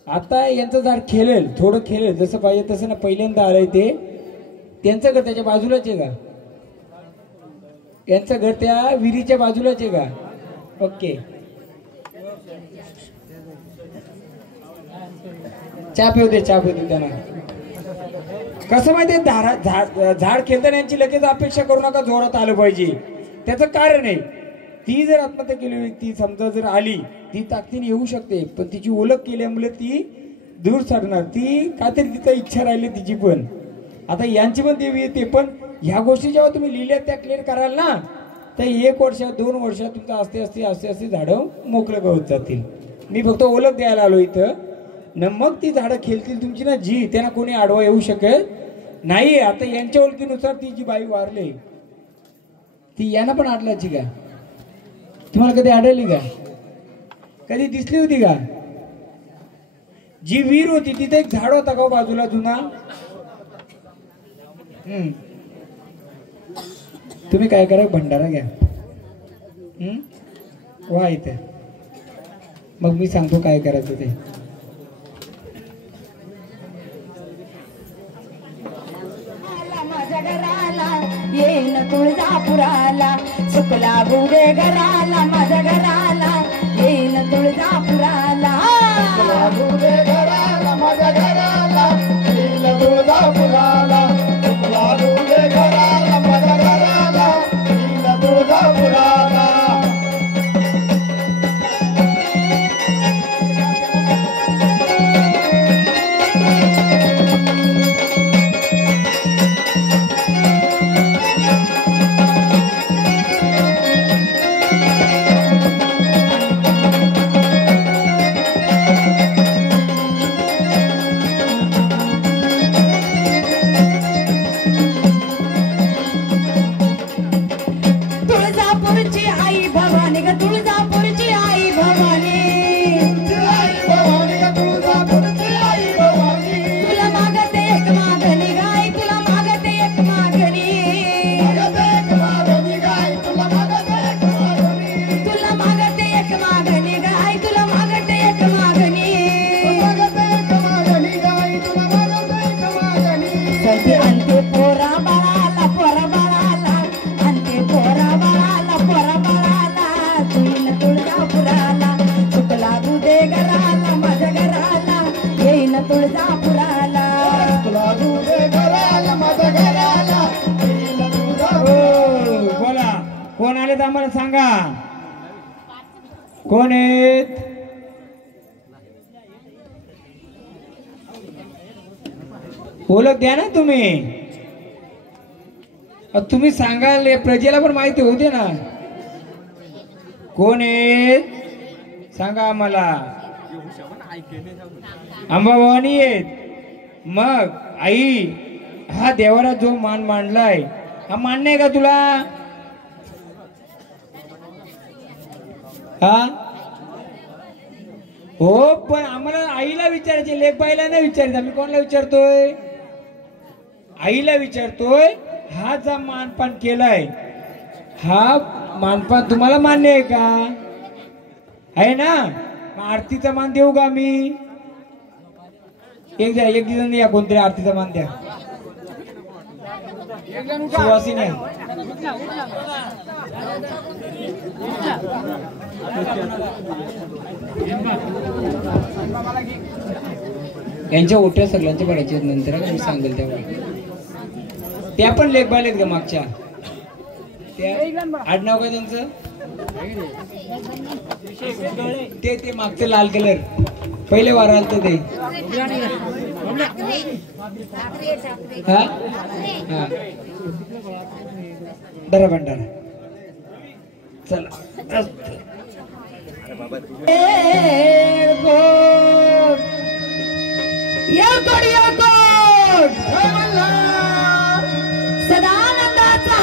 आता यांचं झाड खेळेल, थोडं खेळेल, जसं पाहिजे तसं ना. पहिल्यांदा आलंय ते, त्यांचं घर त्याच्या बाजूलाच आहे का? यांचं घर त्या विहिरीच्या बाजूलाच आहे का? ओके, चहा पिऊ दे, चहा पिऊ दे त्यांना. कसं माहितीये, झाड खेळताना यांची लगेच अपेक्षा करू नका जोरात आलं पाहिजे. त्याचं कारण आहे, ती जर आत्महत्या केली व्यक्ती समजा जर आली, ती ताकदीने येऊ शकते, पण तिची ओळख केल्यामुळे ती दूर सरणार. ती काहीतरी तिचा इच्छा राहिली तिची पण, आता यांची पण देवी येते, पण ह्या गोष्टी जेव्हा तुम्ही लिहिल्या त्या क्लिअर कराल ना, तर 1 वर्ष 2 वर्ष तुमचं असते झाडं मोकळं होत जातील. मी फक्त ओळख द्यायला आलो इथं न, मग ती झाडं खेळतील तुमची ना जी, त्यांना कोणी आडवा येऊ शकत नाही. आता यांच्या ओळखीनुसार ती जी बाई वारली ती यांना पण आडलाची का? तुम्हाला कधी आढळली का? कधी दिसली होती का? जी विहीर होती तिथे एक झाड होता का बाजूला जुना? तुम्ही काय करा, भंडारा घ्या वा इथे, मग मी सांगतो काय करायचं ते. माझ्या घराला येईन तुळजापुराला, सुख लागू दे घराला, माझ्या घराला येईन तुळजापुराला, सुख लागू दे घराला, माझ्या घराला येईन तुळजापुराला, सुख लागू दे घराला, माझ्या घराला येईन तुळजापुराला. तुळजापूरची आई भवानी ग, तुळजापूरची आई भवानी, आई भवानी ग, तुळजापूरची आई भवानी, तुला मागते एक मागणी गाय, तुला मागते एक मागणी, मागते एक मागणी गाय, तुला मागते एक मागणी, तुला मागते एक मागणी गाय, तुला मागते एक मागणी, मागते एक मागणी गाय, तुला मागते एक मागणी. सगळे अंते पोरा बाळाला, पोरा बाळाला, अंते पोरा बाळाला, पोरा बाळाला, येईन तुळजापुराला, सुख लागू दे घराला, माझ्या घराला येईन तुळजापुराला. सुख लागू दे घराला, माझ्या घराला येईन तुळजापुराला. बोला कोण आले तर आम्हाला सांगा, कोण आहेत? ओळख द्या ना तुम्ही. तुम्ही सांगाल प्रजेला पण माहिती होते ना कोण आहेत, सांगा आम्हाला. अंबाभवानी आहेत. मग आई, हा देवाला जो मान मांडलाय हा मान्य आहे का तुला? हा हो, पण आम्हाला आईला विचारायचे, लेकबाईला नाही विचारायचं. आम्ही कोणाला विचारतोय? आईला विचारतोय. हा जो मानपान केलाय हा मानपान तुम्हाला मान्य आहे का? आहे ना? आरतीचा मान देऊ का मी? एक जण या, कोणतरी आरतीचा मान द्या. सुवासिनी यांच्या ओट्या सगळ्यांच्या पडायच्या नंतर मी सांगेल तेव्हा. त्या पण लेखबाल आहेत का मागच्या? त्या आडनाव काय त्यांचं? ते मागचं लाल कलर पहिले वाराल तर ते हा हा डरा भंडारा. चला सदानंदाचा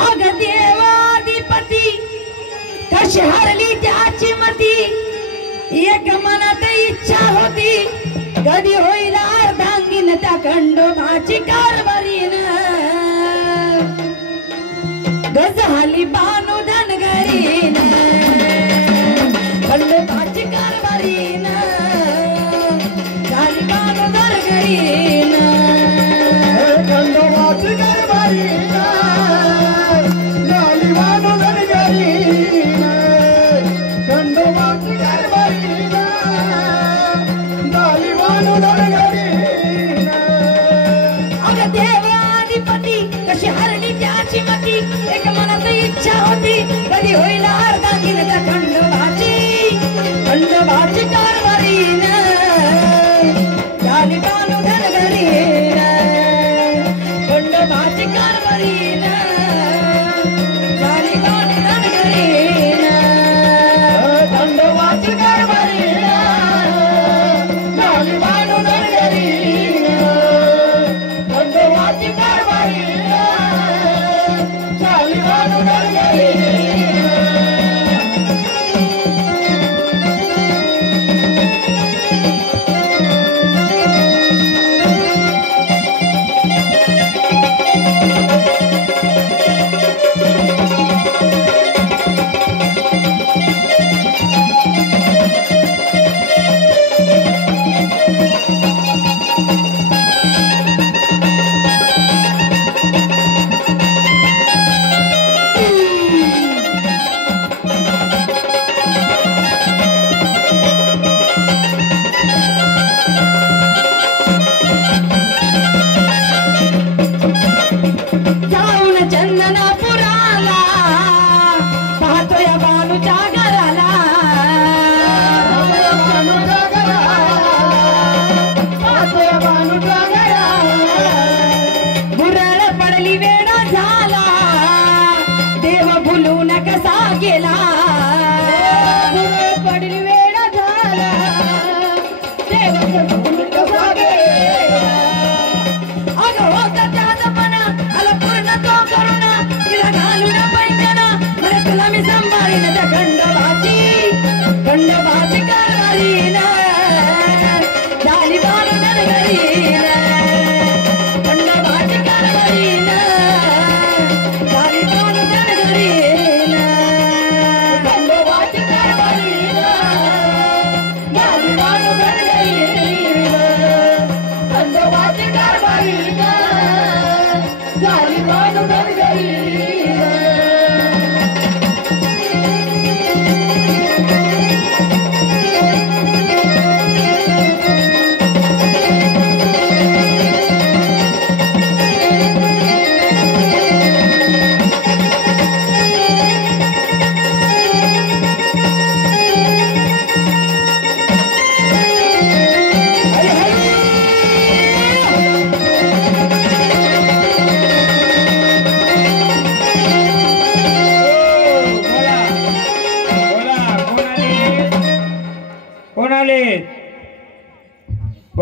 अग देवाधिपती कशी हरली त्याची मती, एक मनात इच्छा होती कधी होईल अर्धांगीन त्या खंडोबाची कारभारीन. गजहाली बानू धनगरीन खंडोबाची कारभारीन, झाली बानू धनगरीन. खंडोबाची कारभारीन, झाली बानू धनगरीन. खंडोबाची कारभारीन, झाली बानू धनगरीन. अग देवाधिपती कशी हरली त्याची मती, एक मनात इच्छा होती कधी होईल अर्धांगीन त्या खंडोबाची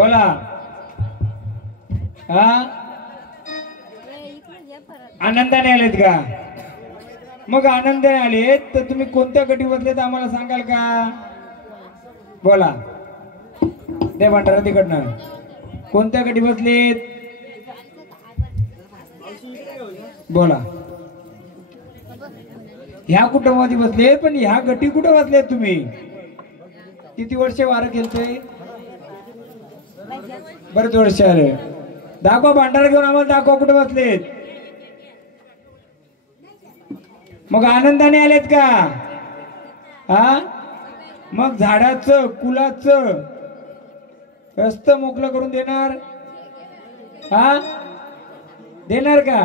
बोला. हा आनंदाने आलेत का? मग आनंदाने आलेत तर तुम्ही कोणत्या गटी बसलेत आम्हाला सांगाल का? बोला. ते भंडारा तिकडनं कोणत्या गटी बसलेत? बोला. ह्या कुटुंबामध्ये बसलेत, पण ह्या गटी कुठे बसलेत तुम्ही? किती वर्ष वारं खेळतोय? बरेच वर्ष आले. दाखवा भांडारा घेऊन आम्हाला दाखवा कुठे बसलेत. मग आनंदाने आलेत का? हा मग झाडाचं कुलाचं रस्त मोकळं करून देणार? हा देणार का?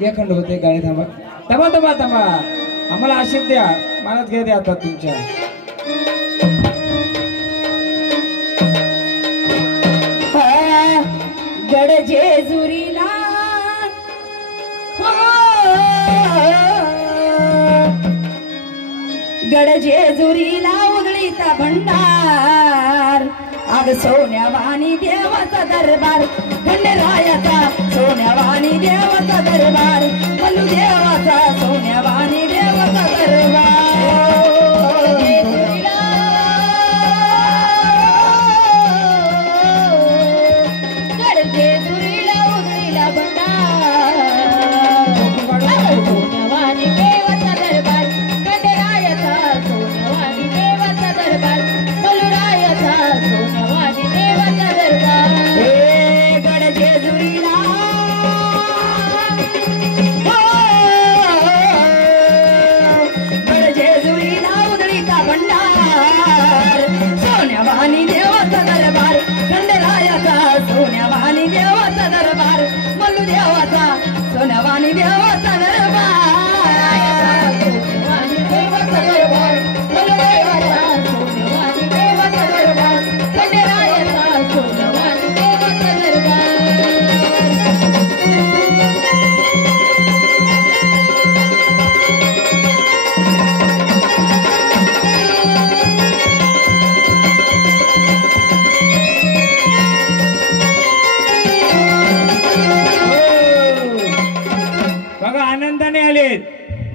एखंड होते गाडी. थांबा थांबा थांबा थांबा, आम्हाला आशीष द्या. मलाच घ्या द्या आता तुमच्या. गड जेजुरीला गड जेजुरीला उधळीचा भंडार. अग सोन्यावानी देवाचा दरबार, खंडरायाचा सोन्यावानी देवाचा दरबार, मल्लू देवाचा सोन्यावानी देवाचा दरबार. गड जेजुरीला उधळीला भंडार, सोन्यावानी देवाचा दरबार, खंडरायाचा सोन्यावानी देवाचा दरबार, मल्लूरायाचा सोन्यावानी देवाचा दरबार. हे गड जेजुरीला गड जेजुरीला उधळीचा भंडार, सोन्यावानी देवाचा दरबार, खंडरायाचा सोन्यावानी देवाचा दरबार, मल्लू देवाचा सोन्यावानी देवाचा दरबार. सोन्यावानी देवाचा दरबार, मल्लू देवाचा सोन्यावानी देवाचा दरबार, खंडरायाचा सोन्यावानी देवाचा दरबार. बघा आनंदाने आलेत.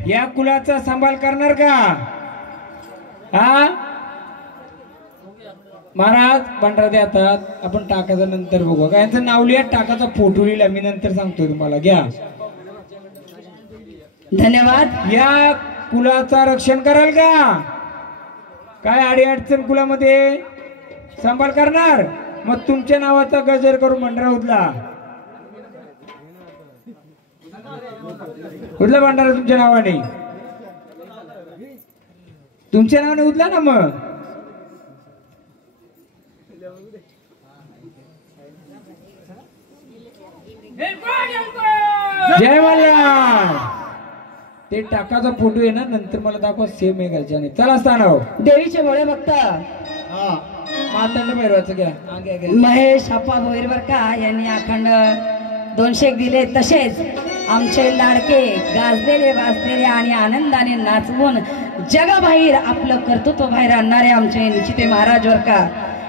या कुलाचा सांभाळ करणार का? हा महाराज भंडारा देतात. आपण टाकाचं नंतर बघू. का यांचं नाव लिहा, टाकाचा फोटो लिहिला मी, नंतर सांगतो तुम्हाला. घ्या. धन्यवाद. या कुलाचा रक्षण कराल का? काय अडीअडचण कुलामध्ये सांभाळ करणार? मग तुमच्या नावाचा गजर करून भंडारा उधला. उधला भंडारा तुमच्या नावाने. तुमच्या नावाने उधला ना. मग जय मल्हार. ते टाकाचा फोटो आहे ना, नंतर मला दाखवा. सेम आहे घरच्याने. चला स्थानाव. देवीचे भोळे भक्त मातांड भैरवाचं घ्या. हा, घ्या, घ्या. महेश अप्पा भोईरवरका यांनी अखंड 200 दिले. तसेच आमचे लाडके गाजलेले वाजलेले आणि आनंदाने नाचवून जगाबाहेर आपलं कर्तृत्व बाहेर आणणारे आमचे निश्चिते महाराज वरका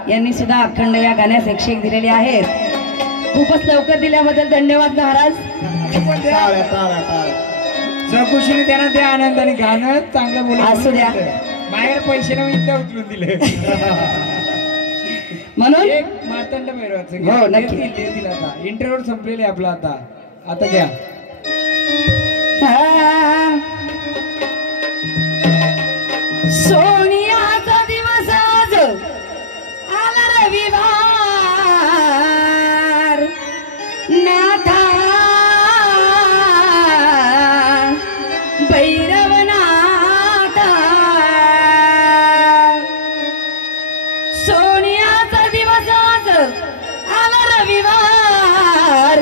यांनी सुद्धा अखंड या गाण्यास 101 दिलेले आहेत. खूपच लवकर दिल्याबद्दल धन्यवाद महाराज. चौकशीने त्यांना त्या आनंदाने गाणं चांगलं बोला. असू द्या. बाहेर पैसे ना इथं उचलून दिले. म्हणून एक मार्तंड भैरवाचं हो, घ्या. नक्की. देतील आता. इंटरव्ह्यू संपलेले आपला आता. आता घ्या. सोनियाचा दिवस आज आला रविवार. नाथा भैरवनाथा सोनियाचा दिवस आज आला रविवार.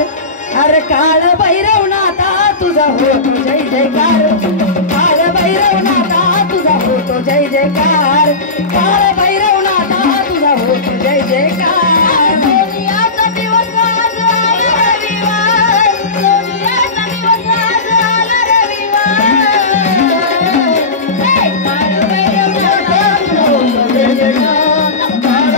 अरे काळ भैरवनाथा तुझा होतो जय जयकार. काळ भैरवनाथा तुझा होतो जय जयकार. काळ भैरवनाथा तुझा होतो जय जयकार. सोनियाचा दिवस आज आला रविवार. सोनियाचा दिवस आज आला रविवार. काळ भैरवनाथा तुझा होतो जय जयकार. काळ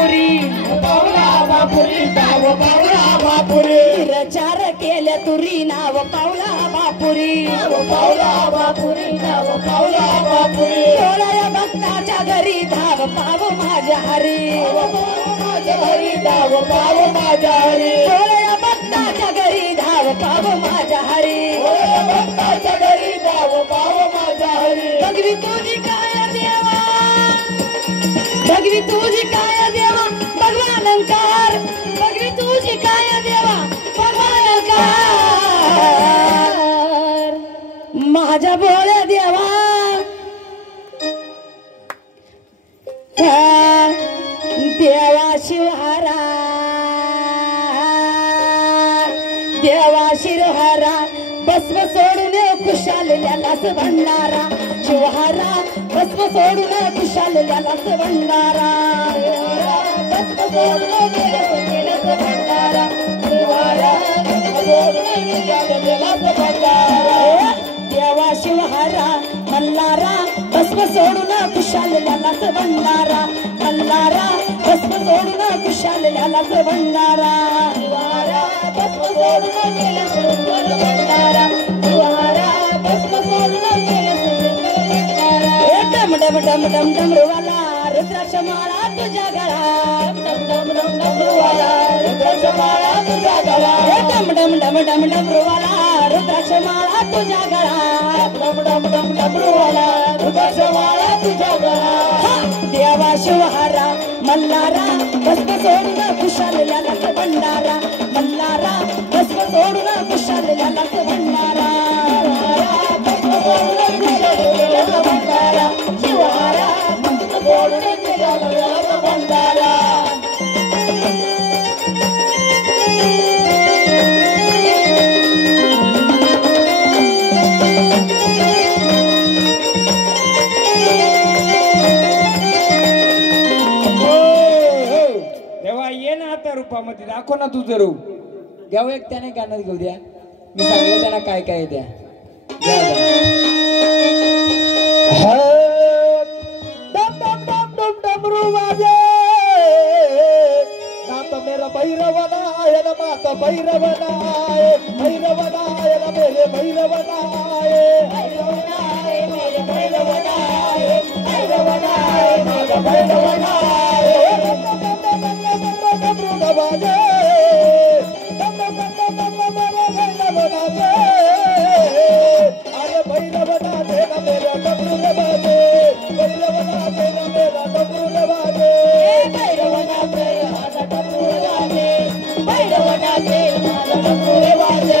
बापुरी पावला बापुरी नाव पावला बापुरी प्रचार केल्या तुरी नाव पावला बापुरी पावला बापुरी नाव पावला बापुरी डोळ्या भक्ताच्या घरी धाव पाव माझ्या हरी माझ्या हरी धाव पाव माझ्या हरी डोळ्या भक्ताच्या घरी धाव पाव माझ्या हरी भक्ताच्या घरी धाव पाव माझ्या हरी भगवी तुझी काय देवा भगवी तुझी काय देवा भगवानंकार भगवी तुझी काय देवा भगवानंकार माझ्या भोळ्या देवा देवा शिवहारा देवा शिरहारा भस्म सोडून कुशालेल्यालाच भंडारा शिवहारा भस्म सोडून कुशालेल्यालाच भंडारा भस्म सोडून गेल्याच भंडारा शिवहारा भस्म सोडून गेल्याच भंडारा देवा शिवहारा मल्हारा भस्म सोडून कुशालेल्यालाच भंडारा मल्हारा भस्म सोडून कुशालेल्यालाच भंडारा शिवहारा भस्म सोडून गेल्याच भंडारा शिवहारा भस्म सोडून गेल्याच भंडारा डम डम डम डम डमरूवाला रुद्राक्ष माळा तुझ्या गळा डम डम डम डमरूवाला रुद्राक्ष माळा तुझ्या गळा डम डम डम डम डमरूवाला रुद्राक्ष माळा तुझ्या गळा डम डम डम डमरूवाला रुद्राक्ष माळा तुझ्या गळा देवा शिवहारा मल्हारा भस्म सोडून कुशालेल्यालाच भंडारा मल्हारा भस्म सोडून कुशालेल्यालाच भंडारा भस्म सोडून कुशालेल्यालाच भंडारा शिवहारा भस्म सोडून कुशालेल्यालाच भंडारा रूपामध्ये दाखव ना तुझं रूप द्याव एक त्याने गाणं घेऊ द्या मी सांगितलं त्यांना काय काय द्या डम डम डम डम डमरू वाजे नात मेरा भैरवनाय माता भैरवनाय भैरवनाय मेरे भैरवनाय भैरवनाय मेरे भैरवनाय भैरवनाय मेरे भैरवनाय वाजे डम डम डम डम डम वाजे अरे भैरवना देना मेरा डमरू वाजे भैरवना देना मेरा डमरू वाजे भैरवना तेरा डमरू वाजे भैरवना तेरा डमरू वाजे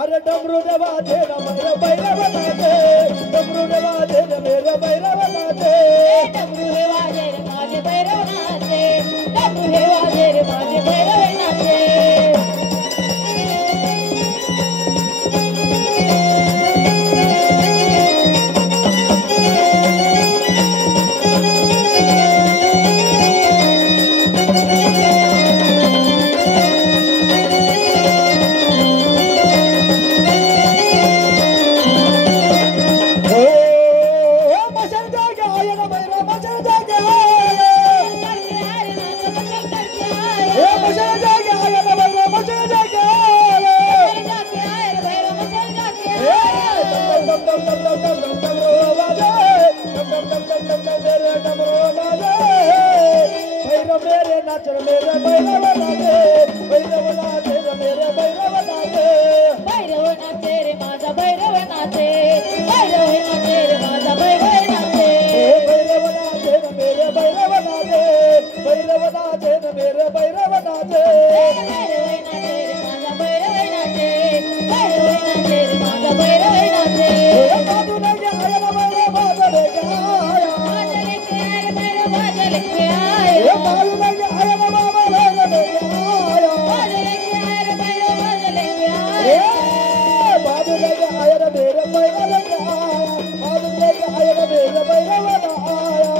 अरे डमरू देवा दे मेरा भैरव नाचे डमरू देवा दे मेरा भैरव नाचे डमरू हे वाजे रे माझे भैरव नाचे डमरू हे वाजे रे माझे भैरव नाचे मेरे भैरव नाचे भैरव नाचे मेरे भैरव नाचे भैरव नाचे रे माझा भैरव नाचे भैरव नाचे रे माझा भैरव नाचे भैरव नाचे मेरे भैरव नाचे भैरव नाचे मेरे भैरव नाचे भैरव नाचे रे माझा भैरव नाचे भैरव नाचे रे माझा भैरव नाचे साधू लगे आया ना भैरव बाजले के आया बाजले के आया भैरव बाजले के आया साधू लगे आया ना बाबा बाजले के आया बाजले के आया भैरव बाजले के आया बाजू लगे आया ना मेरे भैरव के आया बाजू लगे आया ना मेरे भैरव ना आया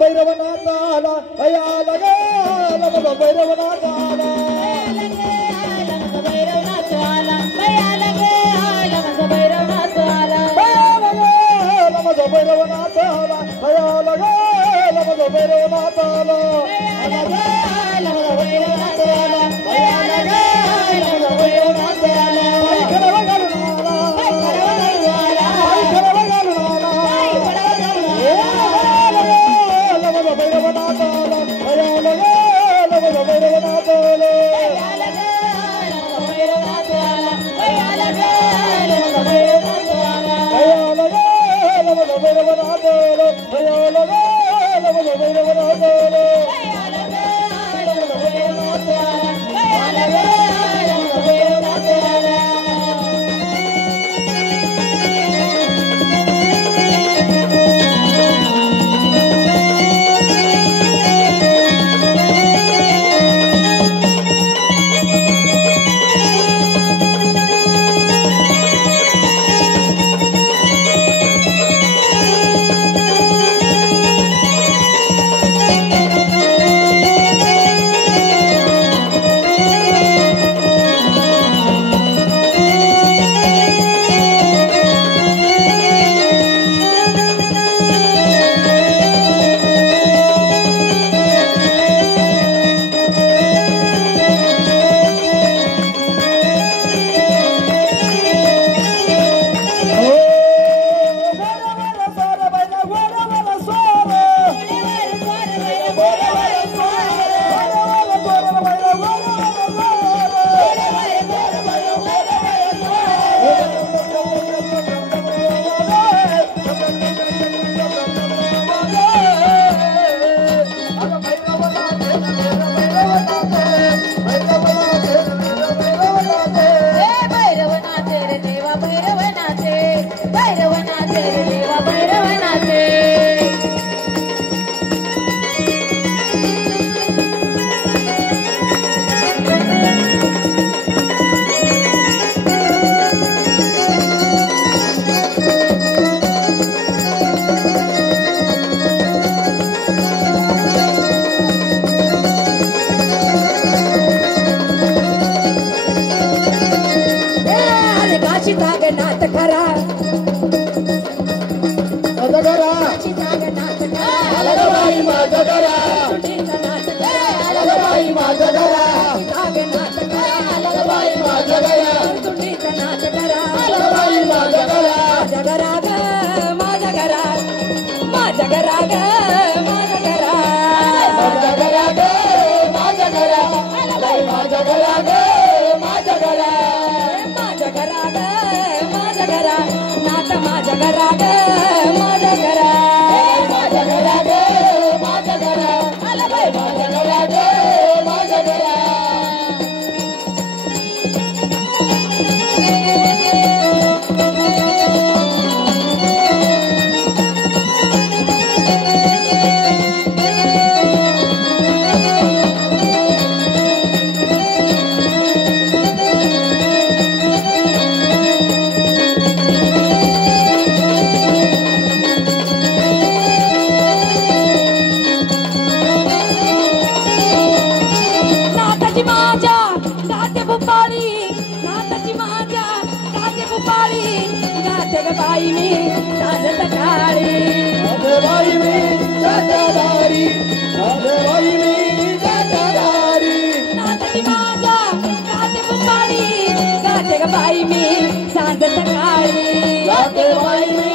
भैरवनाथाला भया लगे भैरवनाथ आला भैरव नाच आला भया लगे आला माझा भैरव नाच आला भैरवनाथ आला भया लगे भैरवनाथ आला भया लगे आला माझा भैरव नाच आला भया लगे आला माझा भैरव नाच आला खरव घालून आला खरव घालून आला भैरवनाथ आला भया लगे भैरवनाथ आला नाथ करा माझा घरा बाई माझा घरा बाई माझा घरा बाई माझा घरा माझ्या घरा माझ्या घरा ग माझ्या घरा माझा घरा ग माझा घरा बाई माझा घरा ग माझा घरा माझ्या घरा ग माझ्या घरा नाथ माझ्या घरा ग माझ्या घरा माझा घरा ग माझा घरा बाई माझा घरा ग माझा घरा बाई मी सांज सकाळी राधे बाई मी जाता दारी राधे बाई मी जाता दारी नाचती माझा गाते पुकारी गाते ग बाई मी सांज सकाळी राधे बाई मी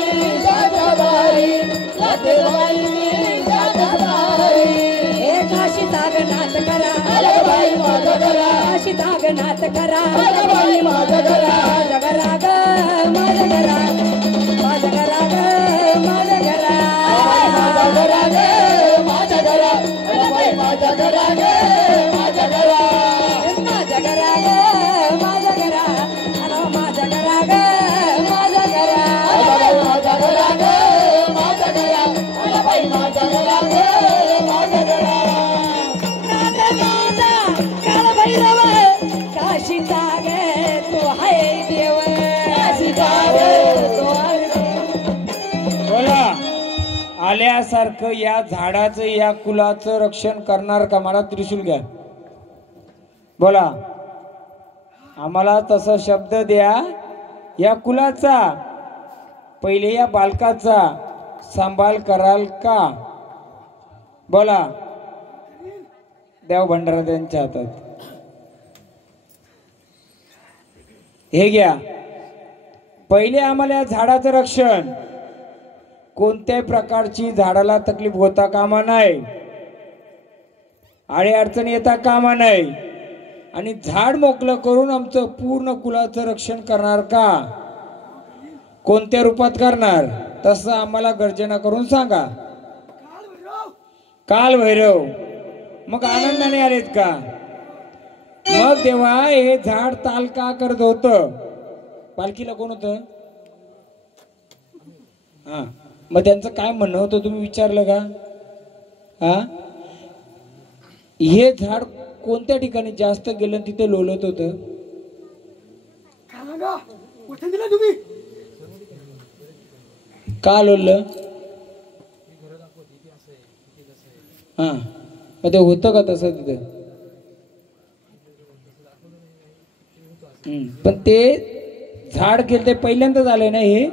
जाता दारी राधे बाई मी जाता दारी हे काशी नाथ करा अरे बाई माझ्या घरा काशी नाथ करा अरे बाई माझ्या घरा माझ्या घरा ग माझ्या घरा माझ्या घरा ग माझ्या घरा माझ्या घरा गे माझ्या घरा अरे बाई माझ्या घरा गे माझ्या घरा माझ्या घरा ग माझ्या घरा अरे माझ्या घरा ग माझ्या घरा अरे बाई माझ्या घरा गे माझ्या घरा अरे बाई माझ्या घरा गे माझ्या घरा नाथ माझा काळ भैरव काशीचा गे तो हाय देव काशीचा गे तो हाय देव. बोला आल्यासारखं या झाडाचं या कुलाचं रक्षण करणार का? मला त्रिशूल घ्या. बोला आम्हाला तसा शब्द द्या. या कुलाचा पहिले या बालकाचा सांभाळ कराल का? बोला. देव भंडारा त्यांच्या हातात. हे घ्या. पहिले आम्हाला या झाडाचं रक्षण, कोणत्याही प्रकारची झाडाला तकलीफ होता कामा नाही, आडे अडचण येता कामा नाही, आणि झाड मोकळं करून आमचं पूर्ण कुलाचं रक्षण करणार का? कोणत्या रूपात करणार? तसं आम्हाला गर्जना करून सांगा. काल भैरव. मग आनंदाने आलेत का? मग तेव्हा हे झाड ताल का करत होतं? पालखीला कोण होतं? हा, मग त्यांचं काय म्हणणं होतं तुम्ही विचारलं का? हा, हे झाड कोणत्या ठिकाणी जास्त गेलं तिथे लोलत होतं? का लोललं? हा, मग ते होतं का तसं तिथे? पण ते झाड केलं ते पहिल्यांदा झालंय ना. हे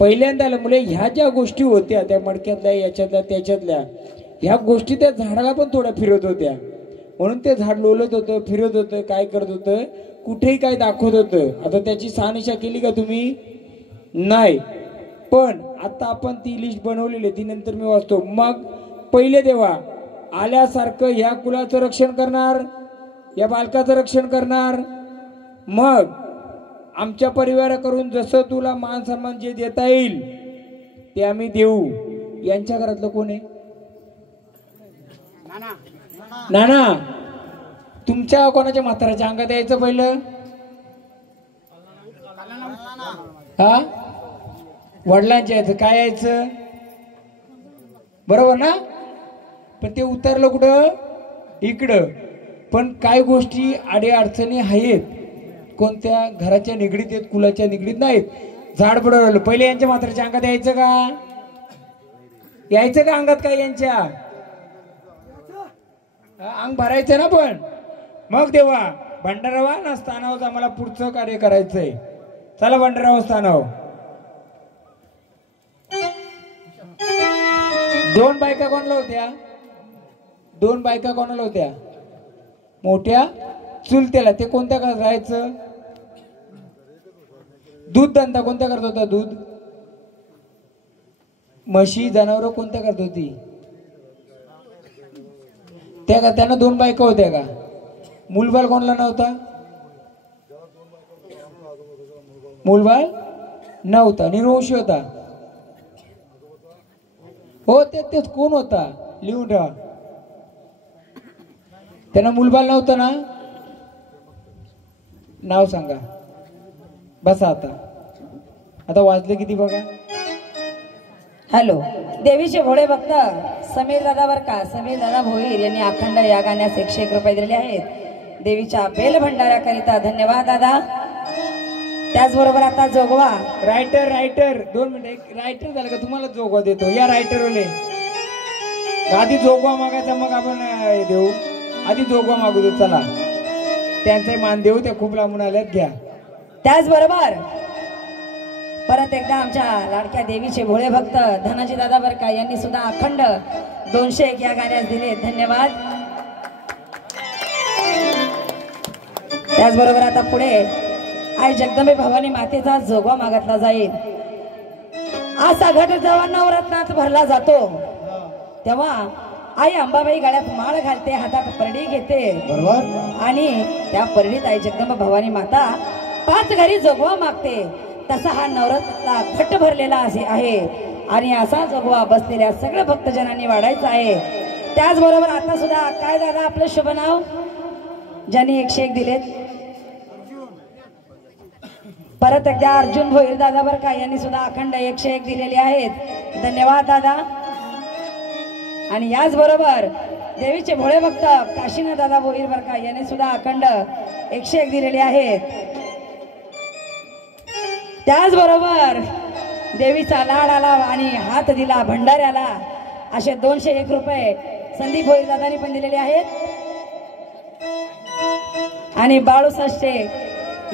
पहिल्यांदा आलं. मुले ह्या ज्या गोष्टी होत्या त्या मडक्यातल्या याच्यातल्या त्याच्यातल्या, ह्या गोष्टी त्या झाडाला पण थोड्या फिरत होत्या, म्हणून ते झाड लोलत होतं, फिरत होतं, काय करत होतं, कुठेही काय दाखवत होतं. आता त्याची शहानिशा केली का तुम्ही? नाही. पण आता आपण ती लिस्ट बनवलेली, ती नंतर मी वाचतो. मग पहिले देवा आल्यासारखं ह्या कुलाचं रक्षण करणार, या बालकाचं रक्षण करणार. मग आमच्या परिवाराकडून जसं तुला मान सन्मान जे देता येईल ते आम्ही देऊ. यांच्या घरातलं कोण आहे? नाना. तुमच्या कोणाच्या म्हाताऱ्याच्या अंगात यायचं पहिलं? हा, वडिलांच्या यायचं. काय यायचं? बरोबर ना. पण ते उतरलं कुठं? इकडं. पण काय गोष्टी आडे अडचणी आहेत, कोणत्या घराच्या निगडीत आहेत, कुलाच्या निगडीत नाहीत. झाड बुडवलं. पहिले यांच्या म्हाताऱ्याच्या अंगात यायचं का? यायचं का अंगात? काय यांच्या अंग भरायचं ना. पण मग देवा भंडारावा ना स्थानावर आम्हाला पुढचं कार्य करायचंय. चला भंडारावा स्थानावर. दोन बायका कोणाला होत्या? दोन बायका कोणाला होत्या? मोठ्या चुलत्याला. ते कोणत्या करत राहायचं? दूध धंदा कोणत्या करत होता? दूध, म्हशी, जनावर कोणत्या करत होती? त्या का? त्यांना दोन बायका होत्या का? मुलबाळ कोणाला नव्हता? मुलबाळ नव्हता, निर्वंशी होता. हो, तेच कोण होता? लिहून ठेवा. त्यांना मुलबाळ नव्हतं ना? नाव सांगा. बसा. आता वाजले किती बघा. हॅलो. देवीचे भोळे भक्त समीर दादा बर का, समीर दादा भोईर यांनी अखंड या गाण्यास 101 रुपये दिलेले आहेत. देवीच्या बेल भंडाऱ्याकरिता धन्यवाद दादा. त्याचबरोबर आता जोगवा रायटर 2 मिनिट. रायटर झालं का? तुम्हाला जोगवा देतो. या रायटरवाले आधी जोगवा मागायचा, मग आपण देऊ. आधी जोगवा मागू दे. चला, त्यांचा मान देऊ. त्या खूप लांबून आल्यात. घ्या. त्याचबरोबर परत एकदा आमच्या लाडक्या देवीचे भोळे भक्त धनाजी दादा बरका यांनी सुद्धा अखंड 201 या गाण्यास दिले, धन्यवाद. त्याचबरोबर आता पुढे आई जगदंबे भवानी मातेचा जोगवा मागितला जाईल. असा घट जेव्हा नवरत्नात भरला जातो तेव्हा आई अंबाबाई गळ्यात माळ घालते, हातात परडी घेते बरोबर. आणि त्या परडीत आई जगदंबा भवानी माता 5 घरी जोगवा मागते. तसा हा नवरत्नातला घट भरलेला आहे आणि असा जोगवा बसलेल्या सगळ्या भक्तजनांनी वाढायचा आहे. त्याचबरोबर आता सुद्धा काय दादा आपलं शुभ नाव ज्यांनी 101 दिलेत, परत एकदा अर्जुन भोईर दादा बरका यांनी सुद्धा अखंड 101 दिलेले आहेत, धन्यवाद दादा. आणि याचबरोबर देवीचे भोळे भक्त काशीनाथ दादा भोईर बरका यांनी सुद्धा अखंड 101 दिलेले आहेत. त्याचबरोबर देवीचा लाड आला आणि हात दिला भंडाऱ्याला असे 201 रुपये संदीप भोईर दादांनी पण दिलेले आहेत. आणि बाळू साष्टे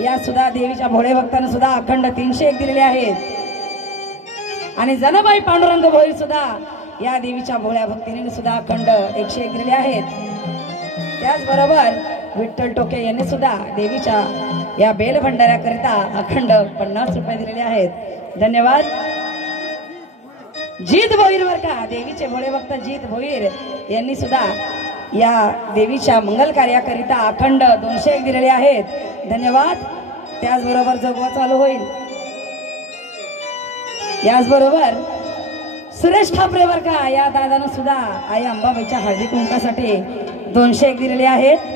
या सुद्धा देवीच्या भोळे भक्तांना सुद्धा अखंड 301 दिलेले आहेत. आणि जनाबाई पांडुरंग भोईर सुद्धा या देवीच्या भोळ्या भक्तीने सुद्धा अखंड 101 दिलेले आहेत. त्याचबरोबर विठ्ठल टोके यांनी सुद्धा देवीच्या या बेल भंडाऱ्याकरिता अखंड 50 रुपये दिलेले आहेत, धन्यवाद. जीत भोईर वर का देवीचे भोळे भक्त जीत भोईर यांनी सुद्धा या देवीच्या मंगल कार्याकरिता अखंड 201 दिलेले आहेत, धन्यवाद. त्याचबरोबर जोगवा चालू होईल. याचबरोबर सुरेश ठाकरे वर का या दादानं सुद्धा आई अंबाबाईच्या हळदी कुंकासाठी 201 दिलेले आहेत.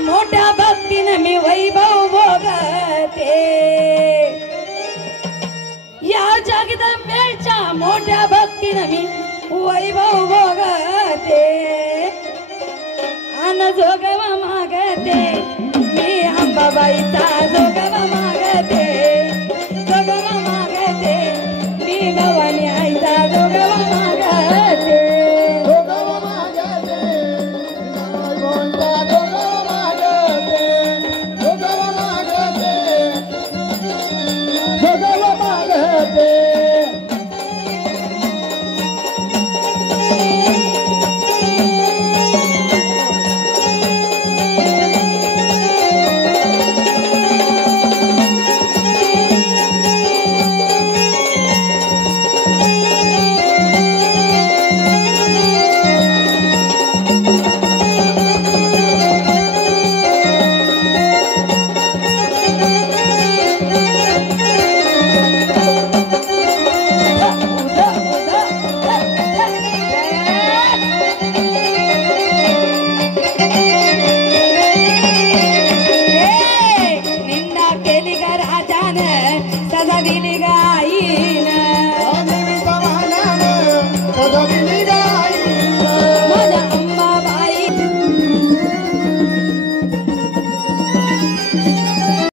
मोठ्या भक्तीने मी वैभव भोगते, या जगदंबेच्या मोठ्या भक्तीने मी वैभव भोगते, अन जोगवा मागते मी अंबाबाईचा